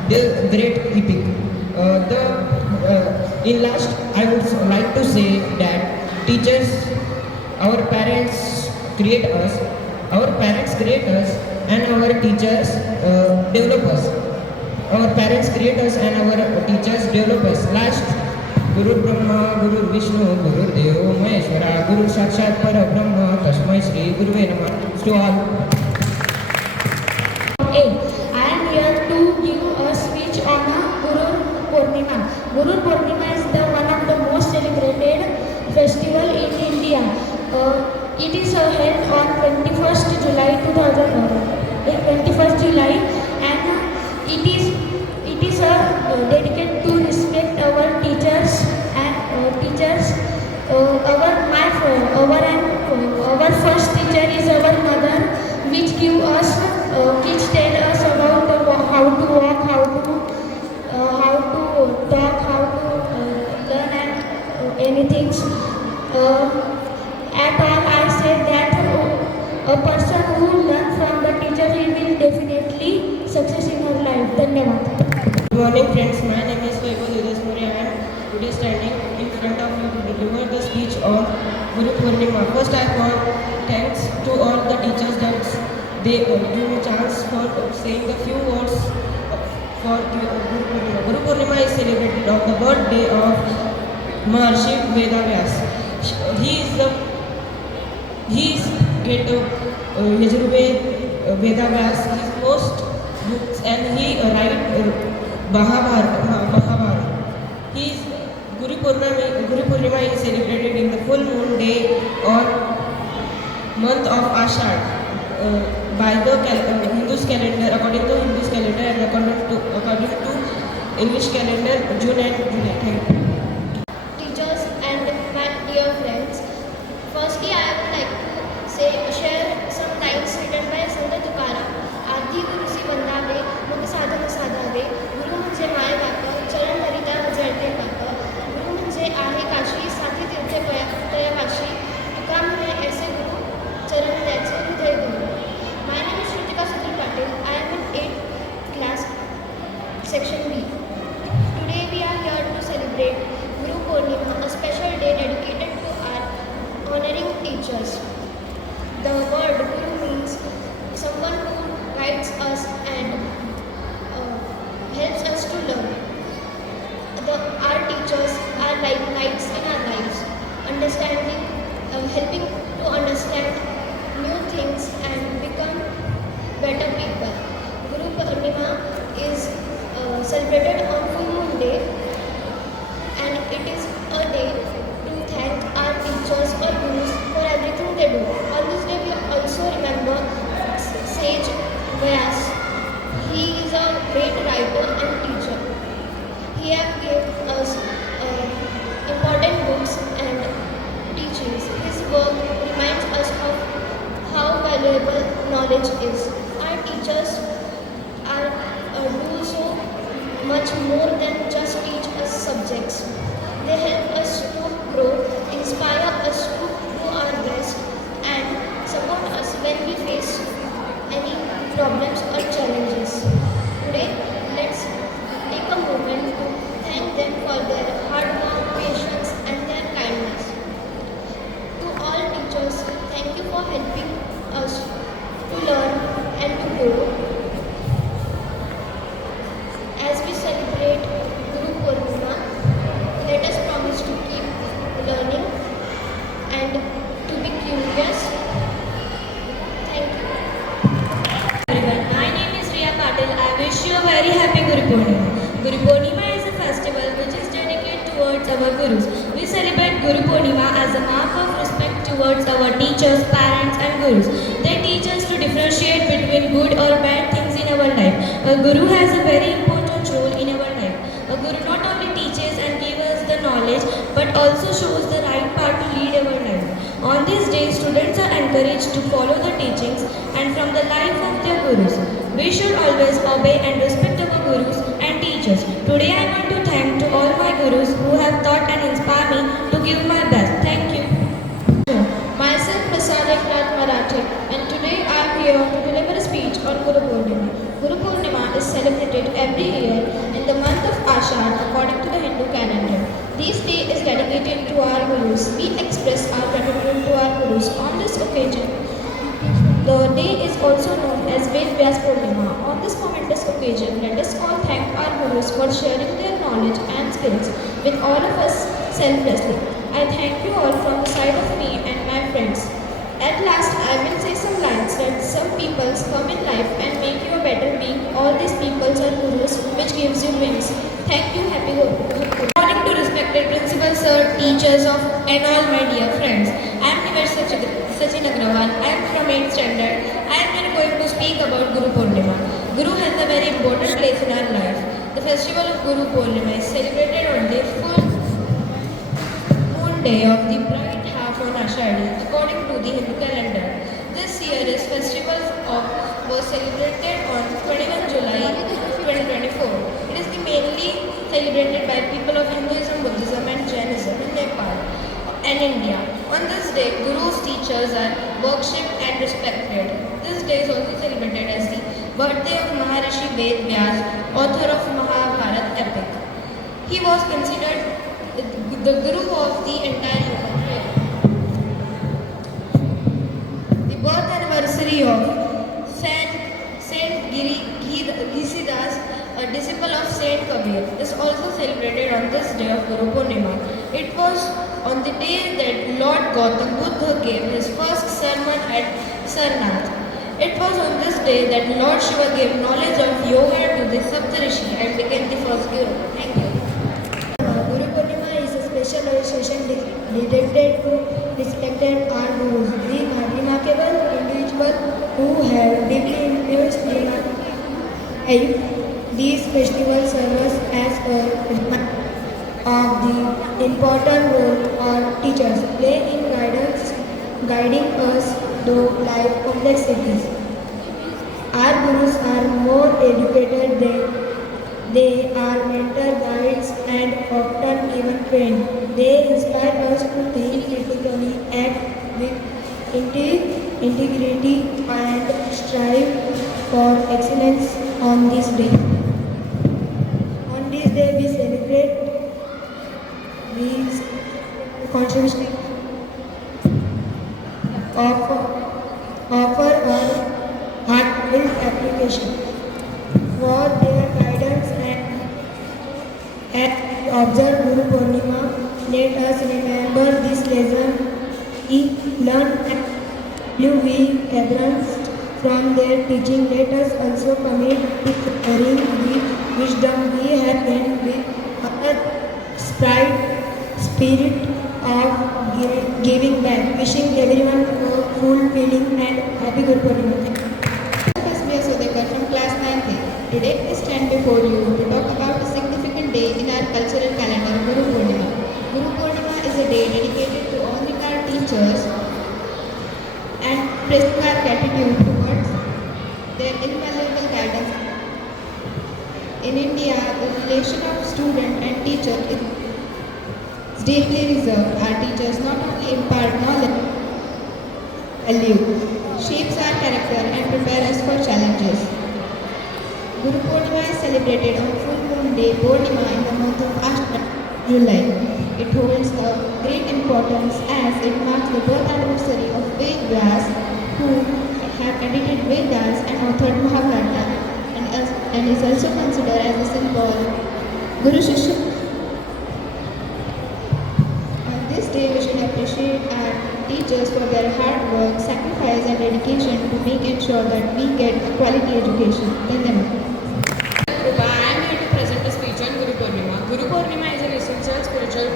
the great epic. In last, I would like to say that teachers, our parents create us, and our teachers develop us. Our parents create us and our teachers develop us. Last, Guru Brahma, Guru Vishnu, Guru Deva Maheshwara, Guru Sakshat Parabrahma, Tasmai Shri Guruve Namah. To all. I am here to give a speech on Guru Purnima. Guru Purnima is one of the most celebrated festival in India. It is held on 21st July 21st July, and it is dedicated to respect our teachers and our first teacher is our mother, which tell us about how to walk, how to talk, how to learn and anything. At all, I say that a person who learns from the teacher, he will definitely success in her life. Dhanyavad. Good morning, friends. My name is Vaibhav Dudesmuri. I am today standing in front of you to deliver the speech on Guru Purnima. First, I want thanks to all the teachers that they give me chance for saying a few words for Guru Purnima. Guru Purnima is celebrated on the birthday of Maharshi Vedavyas. He is great Yajurved Vedavyas. His most books and he write Mahabharata. Guru Purnima is celebrated in the full moon day on month of Ashad by the Hindu's calendar, according to Hindu's calendar and according to English calendar, June and July. Thank you. Teachers and my dear friends, firstly I would like to share some lines written by Sant Tukaram. आधी गुरुसी वंदावे मग साधन साधावे. गुरु म्हणजे my बाप, चरण धरिता जळते पाप. गुरु म्हणजे आहे काशी, साथी तीर्थे तयापाशी. तुका म्हणे ऐसे गुरु, चरण त्याचे हृदय गुरु. My name is Shrutika Sudhir Patil. I am in 8th class, section B. Today we are here to celebrate Guru Purnima, a special day dedicated to our honoring teachers. The word Guru means someone who guides us and helps us to learn. Our teachers are like lights in our lives, helping to understand new things and become better people. Guru Purnima is celebrated on full moon day, and it is a day to thank our teachers or gurus for everything they do. On this day we also remember Sage Vyas. He is a great writer and teacher. He has given us important books and teachings. His work reminds us of how valuable knowledge is. Our teachers do so much more than just teach us subjects. They help us to grow, inspire us to do our best, and support us when we face any problems or challenges. Today, let's take a moment to thank them for their hard work towards our gurus. We celebrate Guru Purnima as a mark of respect towards our teachers, parents and gurus. They teach us to differentiate between good or bad things in our life. A guru has a very important role in our life. A guru not only teaches and gives us the knowledge but also shows the right path to lead our life. On this day, students are encouraged to follow the teachings and from the life of their gurus. We should always obey and respect our gurus and teachers. Today I want to thank to all my gurus who have taught and inspired me to give my best. Thank you. Myself Prasadek Nath Marathi, and today I am here to deliver a speech on Guru Purnima. Guru Purnima is celebrated every year in the month of Ashad according to the Hindu calendar. This day is dedicated to our gurus. We express our gratitude to our gurus on this occasion. The day is also known as Ved Vyas Purnima. On this momentous occasion, let us all thank our gurus for sharing their knowledge and skills with all of us selflessly. I thank you all from the side of me and my friends. At last, I will say some lines that some people come in life and make you a better being. All these people are gurus, which gives you wings. Thank you. Happy Guru. Good morning to respected principal sir, teachers of and all my dear friends. I am Nivesh Sachin Agrawal. I am from 8th standard. I am here going to speak about Guru Purnima. Guru has a very important place in our life. The festival of Guru Purnima is celebrated on the full moon day of the bright half on Ashadi according to the Hindu calendar. This year's festival was celebrated on 21 July 2024. It is mainly celebrated by people of Hinduism, Buddhism and Jainism in Nepal and India. On this day, gurus, teachers are worshipped and respected. This day is also celebrated as the birthday of Maharishi Ved Vyas, author of Mahabharata epic. He was considered the guru of the entire human race. The birth anniversary of Saint Gisidas, a disciple of Saint Kabir, is also celebrated on this day of Guru Purnima. It was on the day that Lord Gautam Buddha gave his first sermon at Sarnath. It was on this day that Lord Shiva gave knowledge of yoga to the Saptarishi and became the first guru. Thank you. Guru Purnima is a special occasion dedicated to respected our gurus, the remarkable individuals who have deeply influenced in our life. These festivals serve as a reminder of the important role our teachers play in guiding us through life complexities. Our gurus are more educated than they are mentor guides and often even trained. They inspire us to think critically, act with integrity and strive for excellence on this day. On this day we celebrate these contributions offer our heartfelt application for their guidance and observe Guru Purnima. Let us remember this lesson, learn and we advanced from their teaching. Let us also commit to sharing the wisdom we have gained with our spirit of giving back. Wishing everyone a fulfilling and happy Guru Purnima. Kasmir Sodekar from class 9th. Today we stand before you to talk about a significant day in our cultural calendar, Guru Purnima. Guru Purnima is a day dedicated to honoring our teachers and expressing our gratitude towards their invaluable guidance. In India, the relation of student and teacher is deeply reserved. Our teachers not only impart knowledge, value, shapes our character and prepare us for challenges. Guru Purnima is celebrated on full moon day Purnima in the month of Ashada, July. It holds a great importance as it marks the birth anniversary of Ved Vyas, who have edited Vedas and authored Mahabharata, and is also considered as a symbol Guru Shishya. On this day, we should appreciate our teachers for their hard work, sacrifice and dedication to make ensure that we get a quality education. I am here to present a speech on Guru Purnima. Guru Purnima is an essential spiritual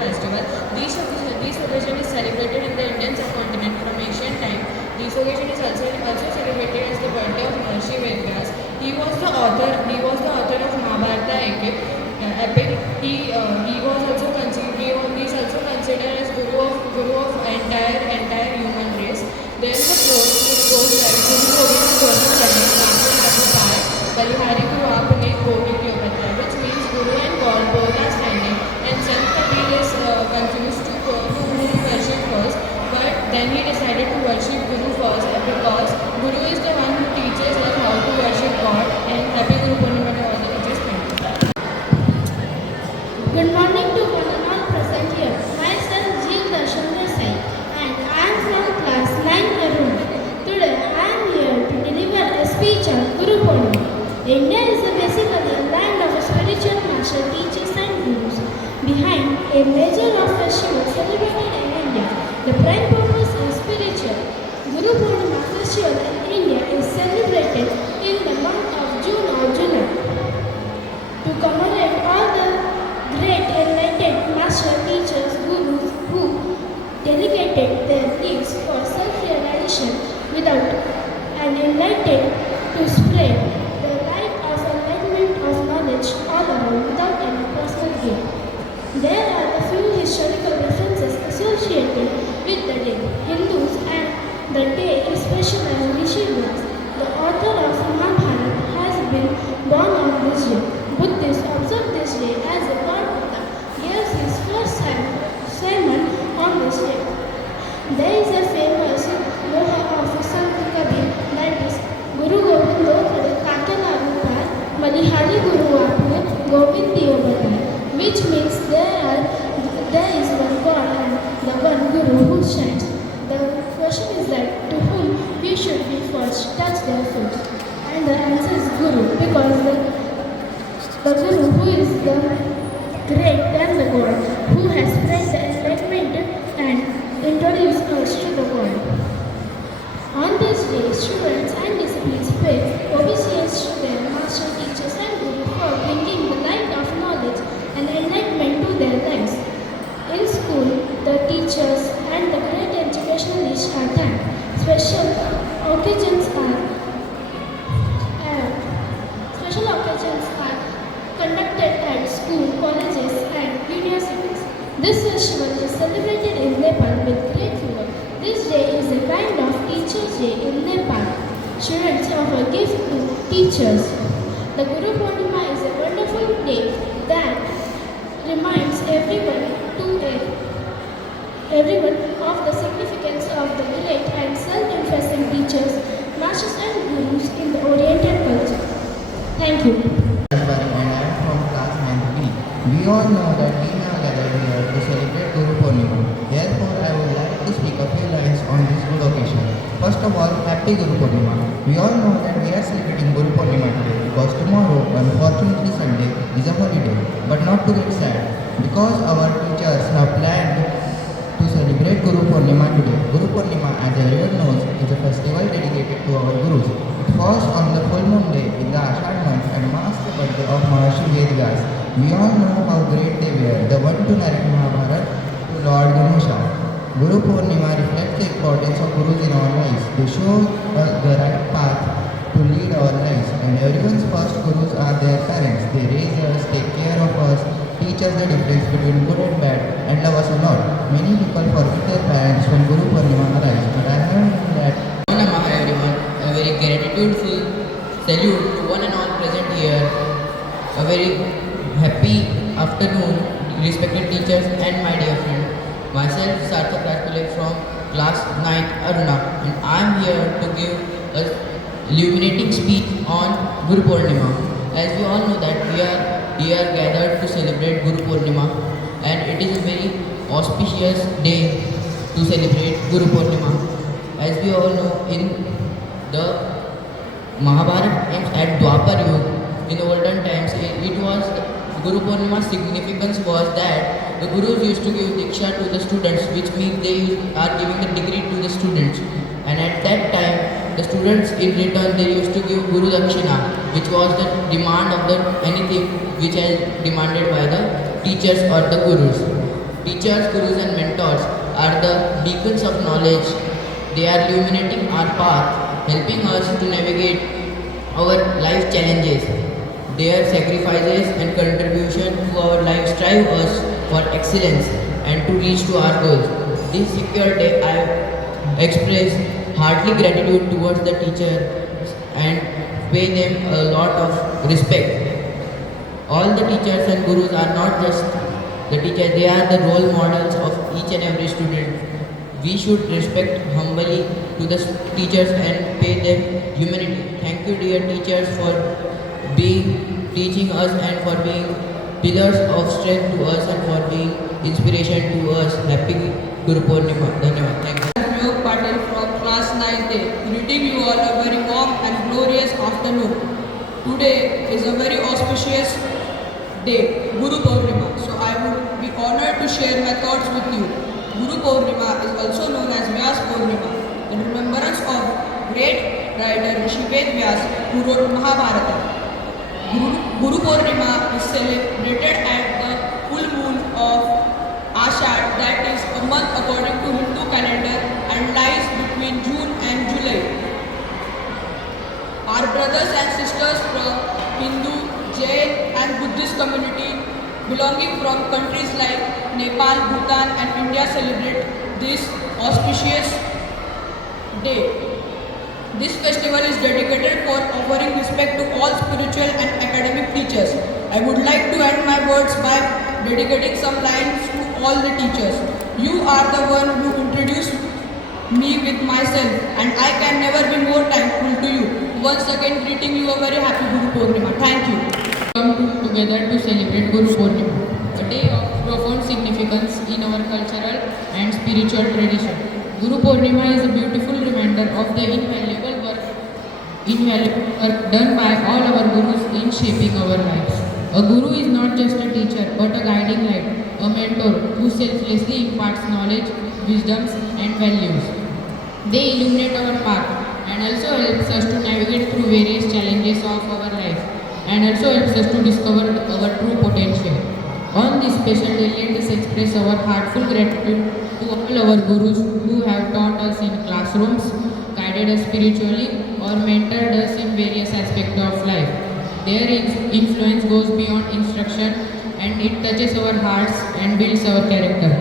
then he decided to worship Guru first because Guru is the one who teaches us how to worship God. And happy Guru Purnima to all the teachers. Thank you. Good morning to one and all present here. Myself Jeev Darshan Desai and I am from class 9 Arun. Today I am here to deliver a speech on Guru Purnima. India is basically a land of spiritual master teachers and gurus. Behind a major of festivals celebrated in India, the prime purpose is spiritual. Guru Purnima festival in India is celebrated in the month of June or July to commemorate all the great enlightened master teachers, gurus who dedicated their lives for self-realization without an enlightened to spread the light of enlightenment of knowledge all around without any personal gain. There are a few historical references associated with the day. Hindus and the day is special as Rishi Vyas, the author of Mahabharata, has been born on this day. Buddhists observe this day as a Lord Buddha gives his first sermon on this day. There is a famous doha of Sant Kabir, that is Guru Gobind Kade Kakela Rupar Malihari Guru Apne Gobind Diyo Batai, which means there is one God and the one Guru who shines. The question is that to whom we should be first touch their foot, and the answer is Guru, because the Guru who is the great and the God who has spread the enlightenment and introduced us to the world. On this day, students and disciples pay obeisance to their master teachers and Guru for bringing the light of knowledge and enlightenment to their lives. In school, the teachers and the great educationalists are thanked. Special occasions are conducted at school, colleges and universities. This festival is celebrated in Nepal with great fervor. This day is a kind of Teachers' Day in Nepal. Students offer gifts to teachers. The Guru Purnima is a wonderful day that reminds everyone of the significance of the great and self-effacing teachers, masters and gurus in the Oriental culture. Thank you. And I am from class 9B. We all know that we are gathered here to celebrate Guru Purnima. Therefore, I would like to speak a few lines on this good occasion. First of all, happy Guru Purnima. We all know that we are celebrating Guru Purnima today because tomorrow, unfortunately Sunday, is a holiday. But not to get sad, because our teachers have planned to celebrate Guru Purnima today. Guru Purnima, as everyone knows, is a festival dedicated to our Gurus. It falls on the full moon day in the Ashad month and marks the birthday of Maharishi Vyas. We all know how great they were, the one to narrate Mahabharata to Lord Ganesha. Guru Purnima reflects the importance of Gurus in our lives. They show us the right path to lead our lives, and everyone's first Gurus are their parents. They raise us, take care of us, teach us the difference between good and bad, and love us a lot. Many people forget their parents when Guru Purnima arrives, but I have known that. Namaha everyone, a very gratitudeful salute to one and all present here. A very happy afternoon, respected teachers and my dear friend. Myself Sarthak Rajpale from class 9 Aruna, and I am here to give a illuminating speech on Guru Purnima. As we all know that we are here gathered to celebrate Guru Purnima, and it is a very auspicious day to celebrate Guru Purnima. As we all know, in the Mahabharata at Dwapar Yuga, in olden times, it was Guru Purnima's significance was that the Gurus used to give Diksha to the students, which means they are giving the degree to the students. And at that time, the students in return, they used to give Guru Dakshina, which was the demand of the anything which is demanded by the teachers or the Gurus. Teachers, Gurus and mentors are the beacons of knowledge. They are illuminating our path, helping us to navigate our life challenges. Their sacrifices and contribution to our life strive us for excellence and to reach to our goals. This secure day, I express heartily gratitude towards the teacher and pay them a lot of respect. All the teachers and gurus are not just the teachers, they are the role models of each and every student. We should respect humbly to the teachers and pay them humanity. Thank you, dear teachers, for teaching us and for being pillars of strength to us and for being inspiration to us. Happy Guru Purnima. Dhanyavad. Thank you. Yog Patel from class 9th A, greeting you all a very warm and glorious afternoon. Today is a very auspicious day, Guru Purnima. So I would be honored to share my thoughts with you. Guru Purnima is also known as Vyas Purnima, in remembrance of great writer Rishived Vyas, who wrote Mahabharata. Guru Purnima is celebrated at the full moon of Ashad, that is a month according to Hindu calendar, and lies between June and July. Our brothers and sisters from Hindu, Jain and Buddhist community belonging from countries like Nepal, Bhutan and India celebrate this auspicious day. This festival is dedicated for offering respect to all spiritual and academic teachers. I would like to end my words by dedicating some lines to all the teachers. You are the one who introduced me with myself, and I can never be more thankful to you. Once again, greeting you a very happy Guru Purnima. Thank you. Come together to celebrate Guru Purnima, a day of profound significance in our cultural and spiritual tradition. Guru Purnima is a beautiful reminder of the invaluable work done by all our gurus in shaping our lives. A guru is not just a teacher but a guiding light, a mentor who selflessly imparts knowledge, wisdoms and values. They illuminate our path and also helps us to navigate through various challenges of our life and also helps us to discover our true potential. On this special day, let us express our heartfelt gratitude to all our gurus who have taught us in classrooms, guided us spiritually or mentored us in various aspects of life. Their influence goes beyond instruction and it touches our hearts and builds our character.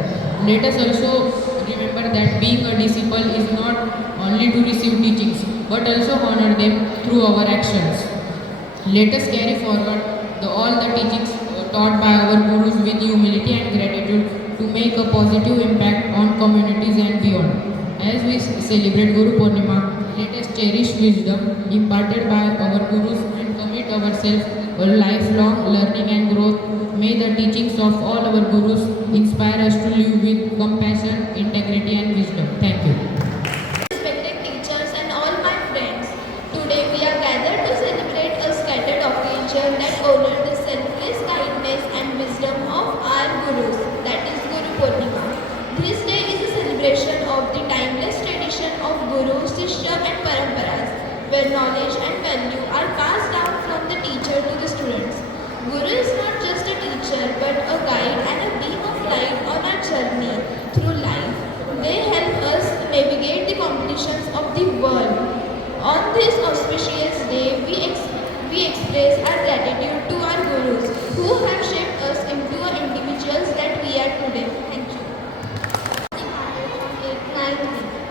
Let us also remember that being a disciple is not only to receive teachings but also honor them through our actions. Let us carry forward all the teachings taught by our gurus with humility and gratitude to make a positive impact on communities and beyond. As we celebrate Guru Purnima, let us cherish wisdom imparted by our gurus and commit ourselves to lifelong learning and growth. May the teachings of all our gurus inspire us to live with compassion, integrity and wisdom. Thank you. Respected teachers and all my friends, today we are gathered to celebrate a scattered occasion that honors the selfless kindness and wisdom of our gurus, that is Guru Purnima. This day is a celebration of the timeless tradition of Guru, Shishya and Paramparas, where knowledge and value are passed down from the teacher to the students. Guru is not just a teacher but a guide and a beam of light on our journey through life. They help us navigate the competitions of the world. On this auspicious day, we express our gratitude to our gurus who have shaped us into the individuals that we are today. Thank you.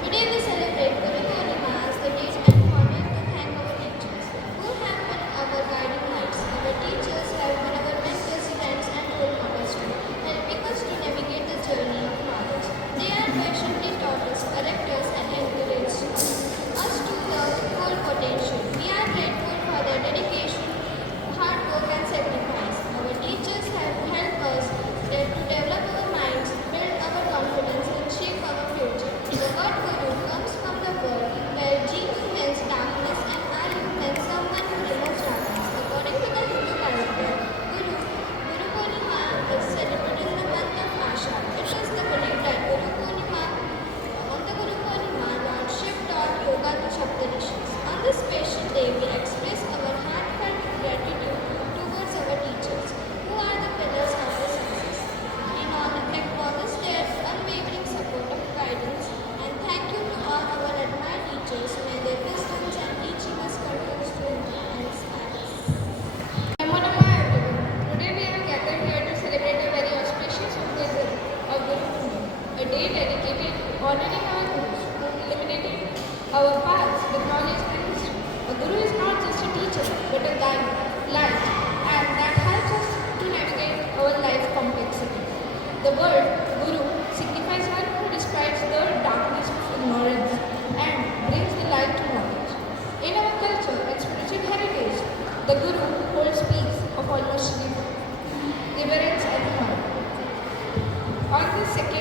Today we celebrate Guru Purnima as the day and honor to thank our teachers who have been our guiding lights. Our teachers have been our mentors, friends and role models too, helping us to navigate the journey of knowledge. They are patiently taught us, correct us and encourage us to the full potential. We are grateful for their dedication, hard work and sacrifice. Our teachers have helped us to develop our minds, build our confidence and shape our future. The word Guru comes from the word where G means darkness and I means someone who removes darkness. According to the Hindu calendar, Guru Purnima is celebrated in the month of Ashad. It is the belief that on the Guru Purnima, Lord Shiv taught yoga to Saptarishis. On this special day, we express our heartfelt gratitude towards our teachers, who are the pillars of the success. In honor, acknowledge their unwavering support of guidance, and thank you to all our admired teachers. May their wisdoms and teaching us continue to inspire us. Namo Namah everyone. Today we are gathered here to celebrate a very auspicious occasion of Guru Purnima, a day dedicated to honoring our gurus who illuminated our paths with knowledge and wisdom. A guru is not just a teacher but a guide, light, and that helps us to navigate our life complexity. The word Guru signifies one who describes the dark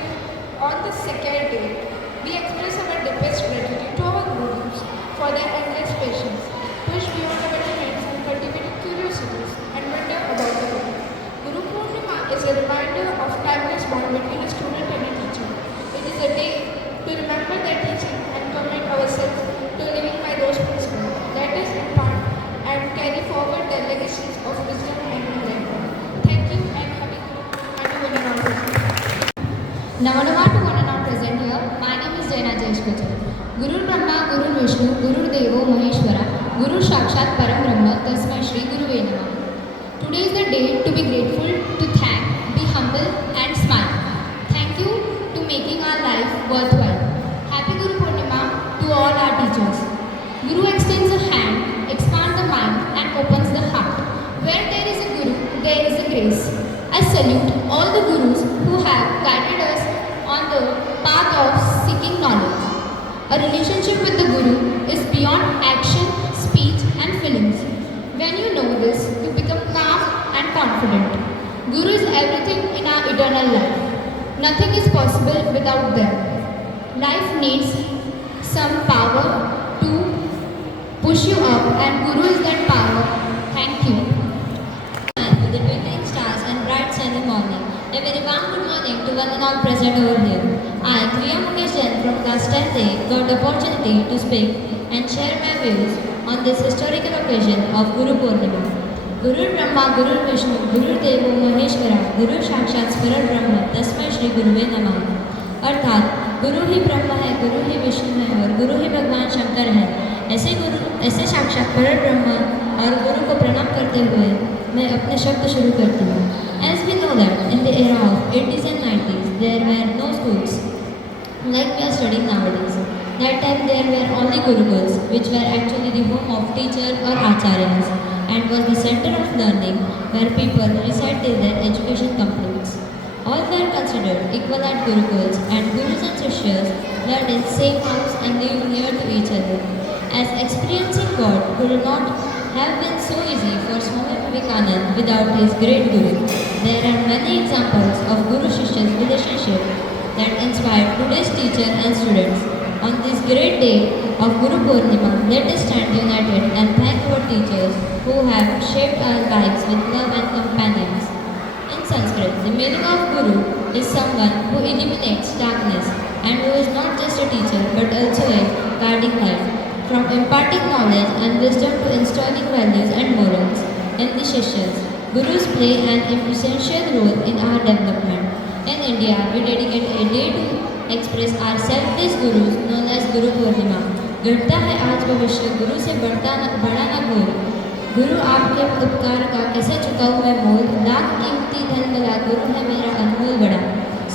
celebrating on the second day, we express our deepest gratitude to our gurus for their endless patience, push beyond our limits and cultivated curiosities and wonder about the world. Guru Purnima is a reminder of timeless bond between a student and a teacher. It is a day to remember their teaching and commit ourselves to living by those principles. Let us impart and carry forward their legacies of wisdom and enlightenment. Thank you and happy Guru Purnima to one and all present. Namanama to one and all present here. My name is Jaina Jeshkacha. Guru Brahma, Guru Vishnu, Guru Devo Maheshwara, Guru Sakshat Param Brahma, Tasmai Shri Guruve Namah. Today is the day to be grateful, to thank, be humble and smile. Thank you to making our life worthwhile. Happy Guru Purnima to all our teachers. Guru extends a hand, expands the mind and opens the heart. Where there is a Guru, there is a grace. I salute all the Gurus who have guided us on the path of seeking knowledge. A relationship with the Guru is beyond action, speech and feelings. When you know this, you become calm and confident. Guru is everything in our eternal life. Nothing is possible without them. Life needs some power to push you up and Guru is that power. Thank you. With the twinkling stars and bright sunny morning, a very warm good morning to one and all present over here. I, Kriya Mukesh Jain from class 10th got the opportunity to speak and share my views on this historical occasion of Guru Purnima. Guru Brahma, Guru Vishnu, Guru Devo Maheshwara, Guru Sakshat Param Brahma, Tasmai Shri Guruve Namah. अर्थात गुरु ही ब्रह्म है, गुरु ही विष्णु है और गुरु ही भगवान शंकर है। ऐसे साक्षात परम ब्रह्म और गुरु को प्रणाम करते हुए मैं अपने शब्द शुरू करती हूँ। As we know that in the era of 80s and 90s there were no schools like we are studying nowadays. That time there were only gurukuls, which were actually the home of teacher or acharyas and was the center of learning where people reside till their education completes. All were considered equal at gurukuls and gurus and sishyas learned in same house and lived near to each other. As experiencing God could not have been so easy for Swami Vivekananda without his great guru. There are many examples of guru-shishya's relationship that inspired today's teacher and students. On this great day of Guru Purnima, let us stand united and thank our teachers who have shaped our lives with love and companions. In Sanskrit, the meaning of Guru is someone who eliminates darkness and who is not just a teacher but also a guiding light. From imparting knowledge and wisdom to installing values and morals in the Shishyas, Gurus play an essential role in our development. In India, we dedicate a day to express our selfless Gurus known as Guru Purnima. घटता है आज भविष्य गुरु से बढ़ा ना भूल। गुरु आपके उपकार का कैसे चुकाऊं मैं मोल, लाख कीमती धन मिला गुरु है मेरा अनमोल बड़ा।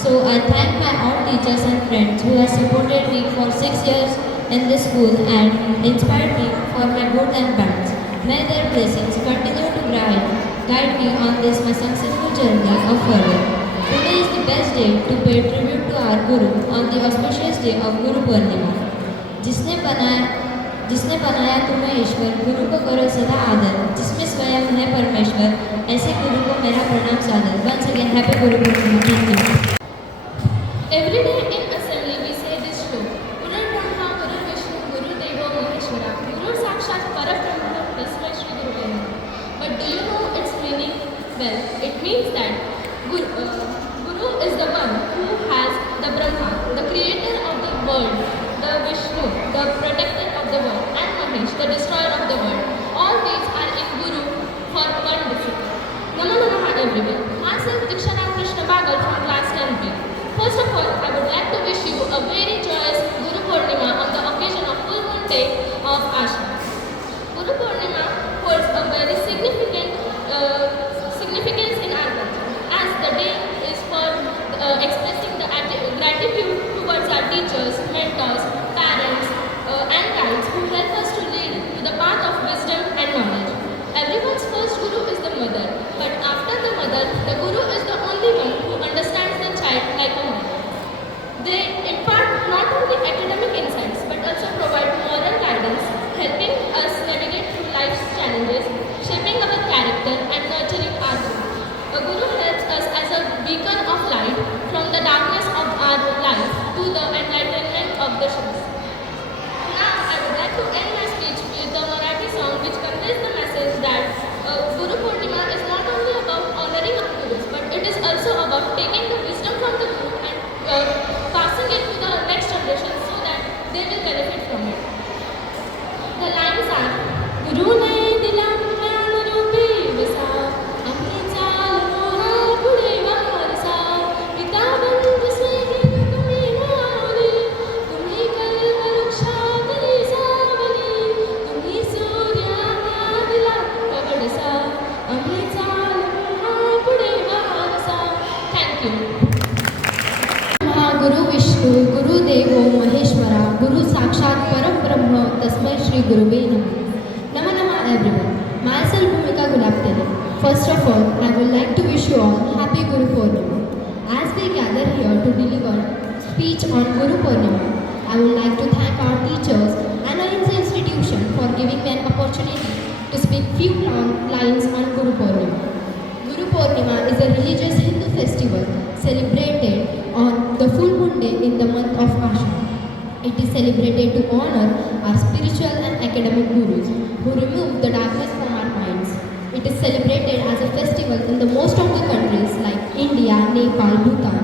So I thank my all teachers and friends who have supported me for 6 years in this school and inspired me for my good and bads. May their blessings continue to guide me on this my successful journey of further. Today is the best day to pay tribute to our Guru on the auspicious day of Guru Purnima. जिसने बनाया तुम्हें ईश्वर, गुरु को करो सदा आदर, जिसमें स्वयं है परमेश्वर, ऐसे गुरु को मेरा प्रणाम सादर। Once again, happy Guru Purnima. Thank you. Every day in assembly we say this shloka. Guru Brahma, Guru Vishnu, Guru Devo Maheshwara, Guru Sakshat Param Brahma, Tasmai Shri Guruve Namah. But do you know its meaning? Well, it means that Guru is the one who has the Brahma, the creator of the world, the Vishnu, the protector of the world, and Mahesh, the destroyer of the world. All these are in Guru for one discipline. Namo Namaha everyone. Myself Dikshana Krishna Bagal from class 10B. First of all, I would like to wish you a very joyous Guru Purnima on the occasion of full moon day of Asham. Guru Purnima holds a very significance in our culture, as the day is for expressing the gratitude towards our teachers, mentors, parents, and guides who help us to lead to the path of wisdom and knowledge. Everyone's first Guru is the mother, but after the mother, the Guru is the only one who understands the child like a mother. गुरु विष्णु गुरुदेवो महेश्वरा गुरु साक्षात परब्रह्म तस्मै श्री गुरुवे नमः नमः everyone. Myself Bhumika Gulabtele. First of all, I would like to wish you all happy Guru Purnima. As we gather here to deliver speech on Guru Purnima, I would like to thank our teachers and our institution for giving me an opportunity to speak few lines on Guru Purnima. Guru Purnima is a religious Hindu festival celebrated on the full moon day in the month of Asham. It is celebrated to honor our spiritual and academic gurus who remove the darkness from our minds. It is celebrated as a festival in the most of the countries like India, Nepal, Bhutan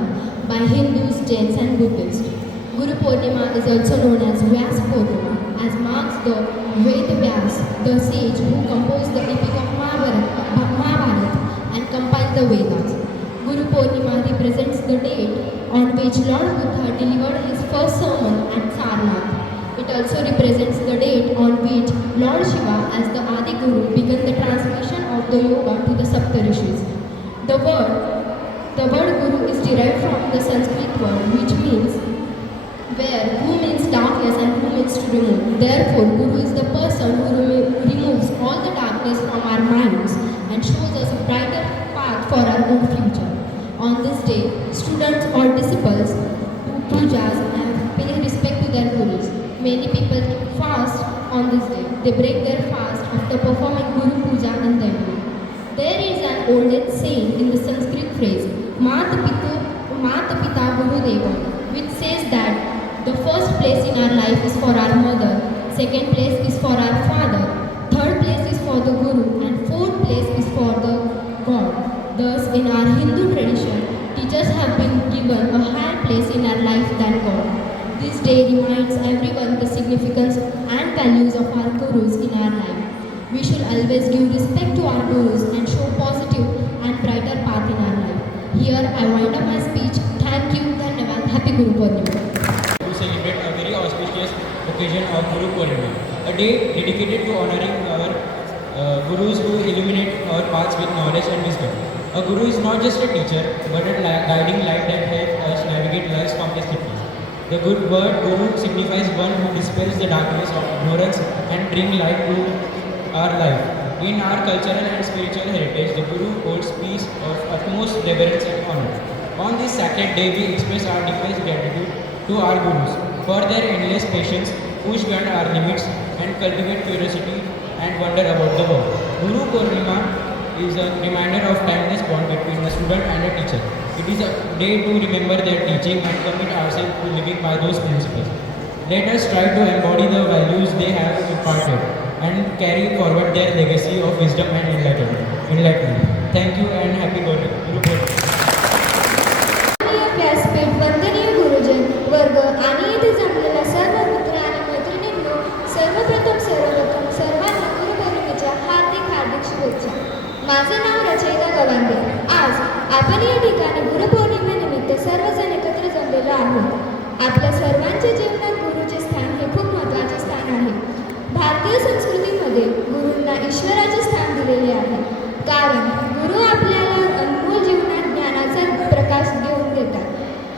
by Hindus, Jains and Buddhists. Guru Purnima is also known as Vyas Purnima, as marks the Ved Vyas, the sage who composed the epic of Mahabharata and compiled the Vedas. Guru Purnima represents the date on which Lord Buddha delivered his first sermon at Sarnath. It also represents the date on which Lord Shiva as the Adi Guru began the transmission of the yoga to the Saptarishis. The word Guru is derived from the Sanskrit word which means where who means darkness and who means to remove. Therefore, Guru is the person who removes all the darkness from our minds and shows us a brighter path for our own future. On this day, students or disciples do pujas and pay respect to their gurus. Many people fast on this day. They break their fast after performing Guru Puja in their day. There is an old saying in the Sanskrit phrase, Mata Pita Guru Deva, which says that the first place in our life is for our mother, second place is for our father, third place is for the Guru, and fourth place is for the God. Thus, in our Hindu tradition, teachers have been given a higher place in our life than God. This day reminds everyone the significance and values of our gurus in our life. We should always give respect to our gurus and show positive and brighter path in our life. Here I wind up my speech. Thank you, Dhanyavad. Happy Guru Purnima. To celebrate a very auspicious occasion of Guru Purnima, a day dedicated to honoring our gurus who illuminate our paths with knowledge and wisdom. A guru is not just a teacher, but a guiding light that helps us navigate life's complexities. The good word guru signifies one who dispels the darkness of ignorance and brings light to our life. In our cultural and spiritual heritage, the guru holds peace of utmost reverence and honor. On this sacred day, we express our deepest gratitude to our gurus for their endless patience, push beyond our limits, and cultivate curiosity and wonder about the world. Guru Purnima is a reminder of timeless bond between a student and a teacher. It is a day to remember their teaching and commit ourselves to living by those principles. Let us try to embody the values they have imparted and carry forward their legacy of wisdom and enlightenment. Thank you and happy Guru Purnima. व्यासपीठ वंदनीय गुरुजन वर्ग आणि येथे जमलेल्या सर्व मित्र आणि मैत्रिणींनो सर्वप्रथम सर्वांना गुरुपौर्णिमेच्या हार्दिक शुभेच्छा. माझे नाव रचयिता गवांदे. आज आपण या ठिकाणी गुरुपौर्णिमेनिमित्त सर्वजण एकत्र जमलेलो आहोत. आपल्या सर्वांच्या जीवनात गुरुचे स्थान हे खूप महत्त्वाचे स्थान आहे. भारतीय संस्कृतीमध्ये गुरूंना ईश्वराचे स्थान दिलेले आहे. कारण गुरु आपल्याला अनमोल जीवनात ज्ञानाचा प्रकाश घेऊन देतात.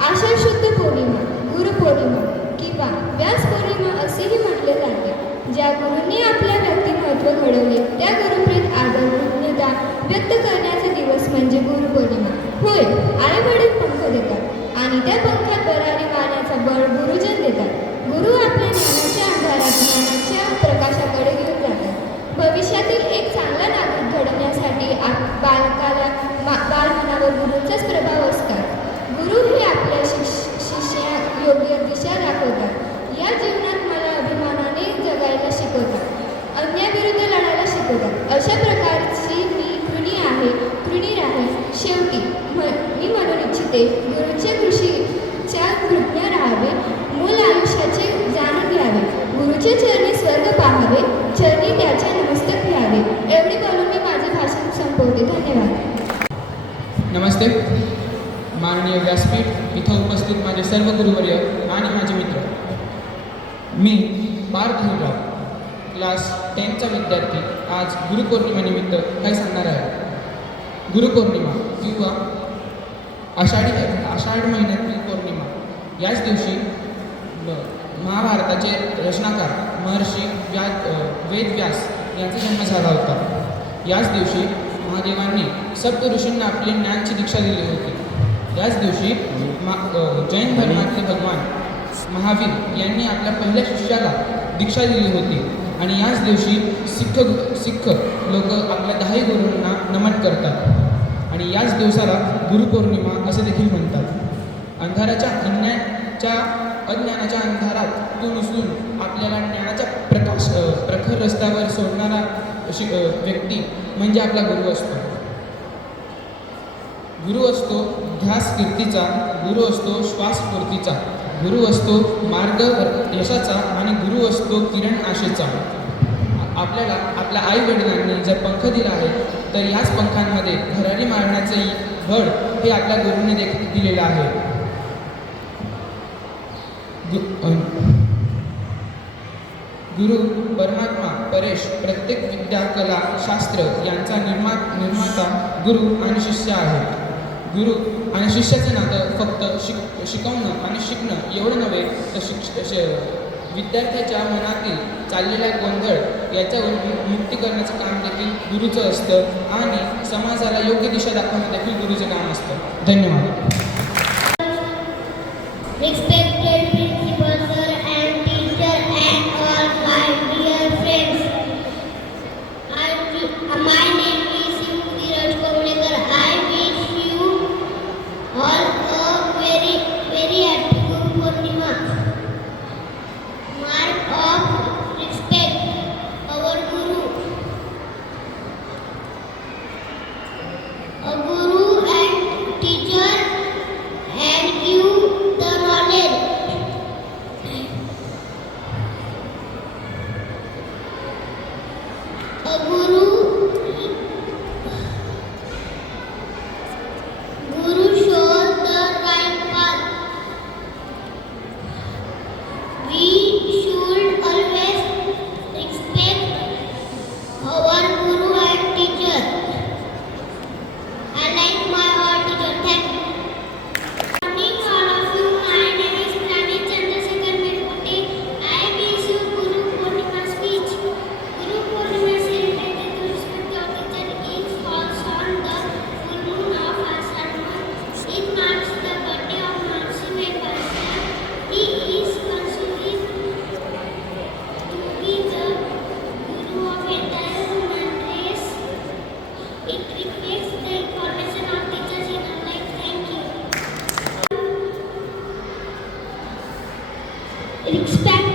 आषाढ शुद्ध पौर्णिमा, गुरुपौर्णिमा किंवा व्यास पौर्णिमा असेही म्हटले जाते. ज्या गुरूंनी आपल्या व्यक्तिमत्व घडवले त्या गुरुप्रीत आदर कृतज्ञता व्यक्त करण्याचा दिवस म्हणजे गुरुपौर्णिमा होय. आई वडील पंख देतात आणि त्या पंखात भरारी मारण्याचा बळ गुरुजन देतात. गुरु आपल्या ज्ञानाच्या अंधारात ज्ञानाच्या प्रकाशाकडे घेऊन जातात. भविष्यातील एक चांगला नागरिक घडवण्यासाठी बालमनावर गुरूंचाच प्रभाव असतात. गुरु हे आपल्या शिष्या योग्य दिशा दाखवतात. या जीवनात मला अभिमानाने जगायला शिकवतात. अन्यायाविरुद्ध लढायला शिकवतात. अशा प्रकारची मी कृणी राहील. शेवटी मी म्हणून इच्छिते गुरूच्या कृषीच्या कृतज्ञ राहावे. मूल आयुष्याचे जाणून घ्यावे. गुरुच्या चरणी स्वर्ग पाहावे. चरणी त्याच्या नमस्तक घ्यावे. एवढे बोलून मी माझे भाषण संपवते. धन्यवाद. नमस्ते. माननीय व्यासपीठ, इथं उपस्थित माझे सर्व गुरुवर्य आणि माझे मित्र. मी पार्थ हिरराव, क्लास 10चा विद्यार्थी, आज गुरुपौर्णिमेनिमित्त काय सांगणार आहे. गुरुपौर्णिमा किंवा आषाढ महिन्यातील पौर्णिमा याच दिवशी महाभारताचे रचनाकार महर्षी वेदव्यास यांचा जन्म झाला होता. याच दिवशी महादेवांनी सप्त ऋषींना आपली ज्ञानची दीक्षा दिली होती. याच दिवशी जैन धर्मातले भगवान महावीर यांनी आपल्या पहिल्या शिष्याला दीक्षा दिली होती. आणि याच दिवशी सिख लोक आपल्या 10 गुरूंना नमन करतात. आणि याच दिवसाला गुरुपौर्णिमा असे देखील म्हणतात. अज्ञानाच्या अंधारातून उचलून आपल्याला ज्ञानाच्या प्रखर रस्त्यावर सोडणारा व्यक्ती म्हणजे आपला गुरु असतो. गुरु असतो ध्यास कीर्तीचा, गुरु असतो श्वास स्फूर्तीचा, गुरु असतो मार्ग यशाचा आणि गुरु असतो किरण आशेचा. आपल्याला आपल्या आई वडिलांनी जर पंख दिला आहे तर याच पंखांमध्ये भरारी मारण्याचे बळ हे आपल्या गुरुने देखील दिलेलं आहे. गुरु परमात्मा परेश प्रत्येक विद्या कला शास्त्र यांचा निर्माता गुरु आणि शिष्य आहे. गुरु आणि शिष्याचं नातं फक्त शिकवणं आणि शिकणं एवढं नव्हे तर विद्यार्थ्याच्या मनातील चाललेला गोंधळ याच्यावर मुक्ती करण्याचं काम देखील गुरुचं असतं आणि समाजाला योग्य दिशा दाखवणं देखील गुरुचं काम असतं. धन्यवाद. Respected principal sir and teacher and all my dear friends, my name is Dheeraj Kavlekar. I wish you all a very very happy Guru Purnima. Mark of respect our Guru. A Guru and teacher and give the knowledge. A guru shows the right path. We should always respect our guru and teacher. I like my all teacher. Thank you. Morning, all of you. My name is Pranit Chandrasekhar Merpati. I wish you Guru Purnima speech. Guru Purnima celebrated to respect our teacher is falls on the full moon of Ashad month. It marks the birthday of Mahasi Mehpal. He is considered to be the Guru of entire human race. It reflects the information of teachers in our life. Thank you. Respect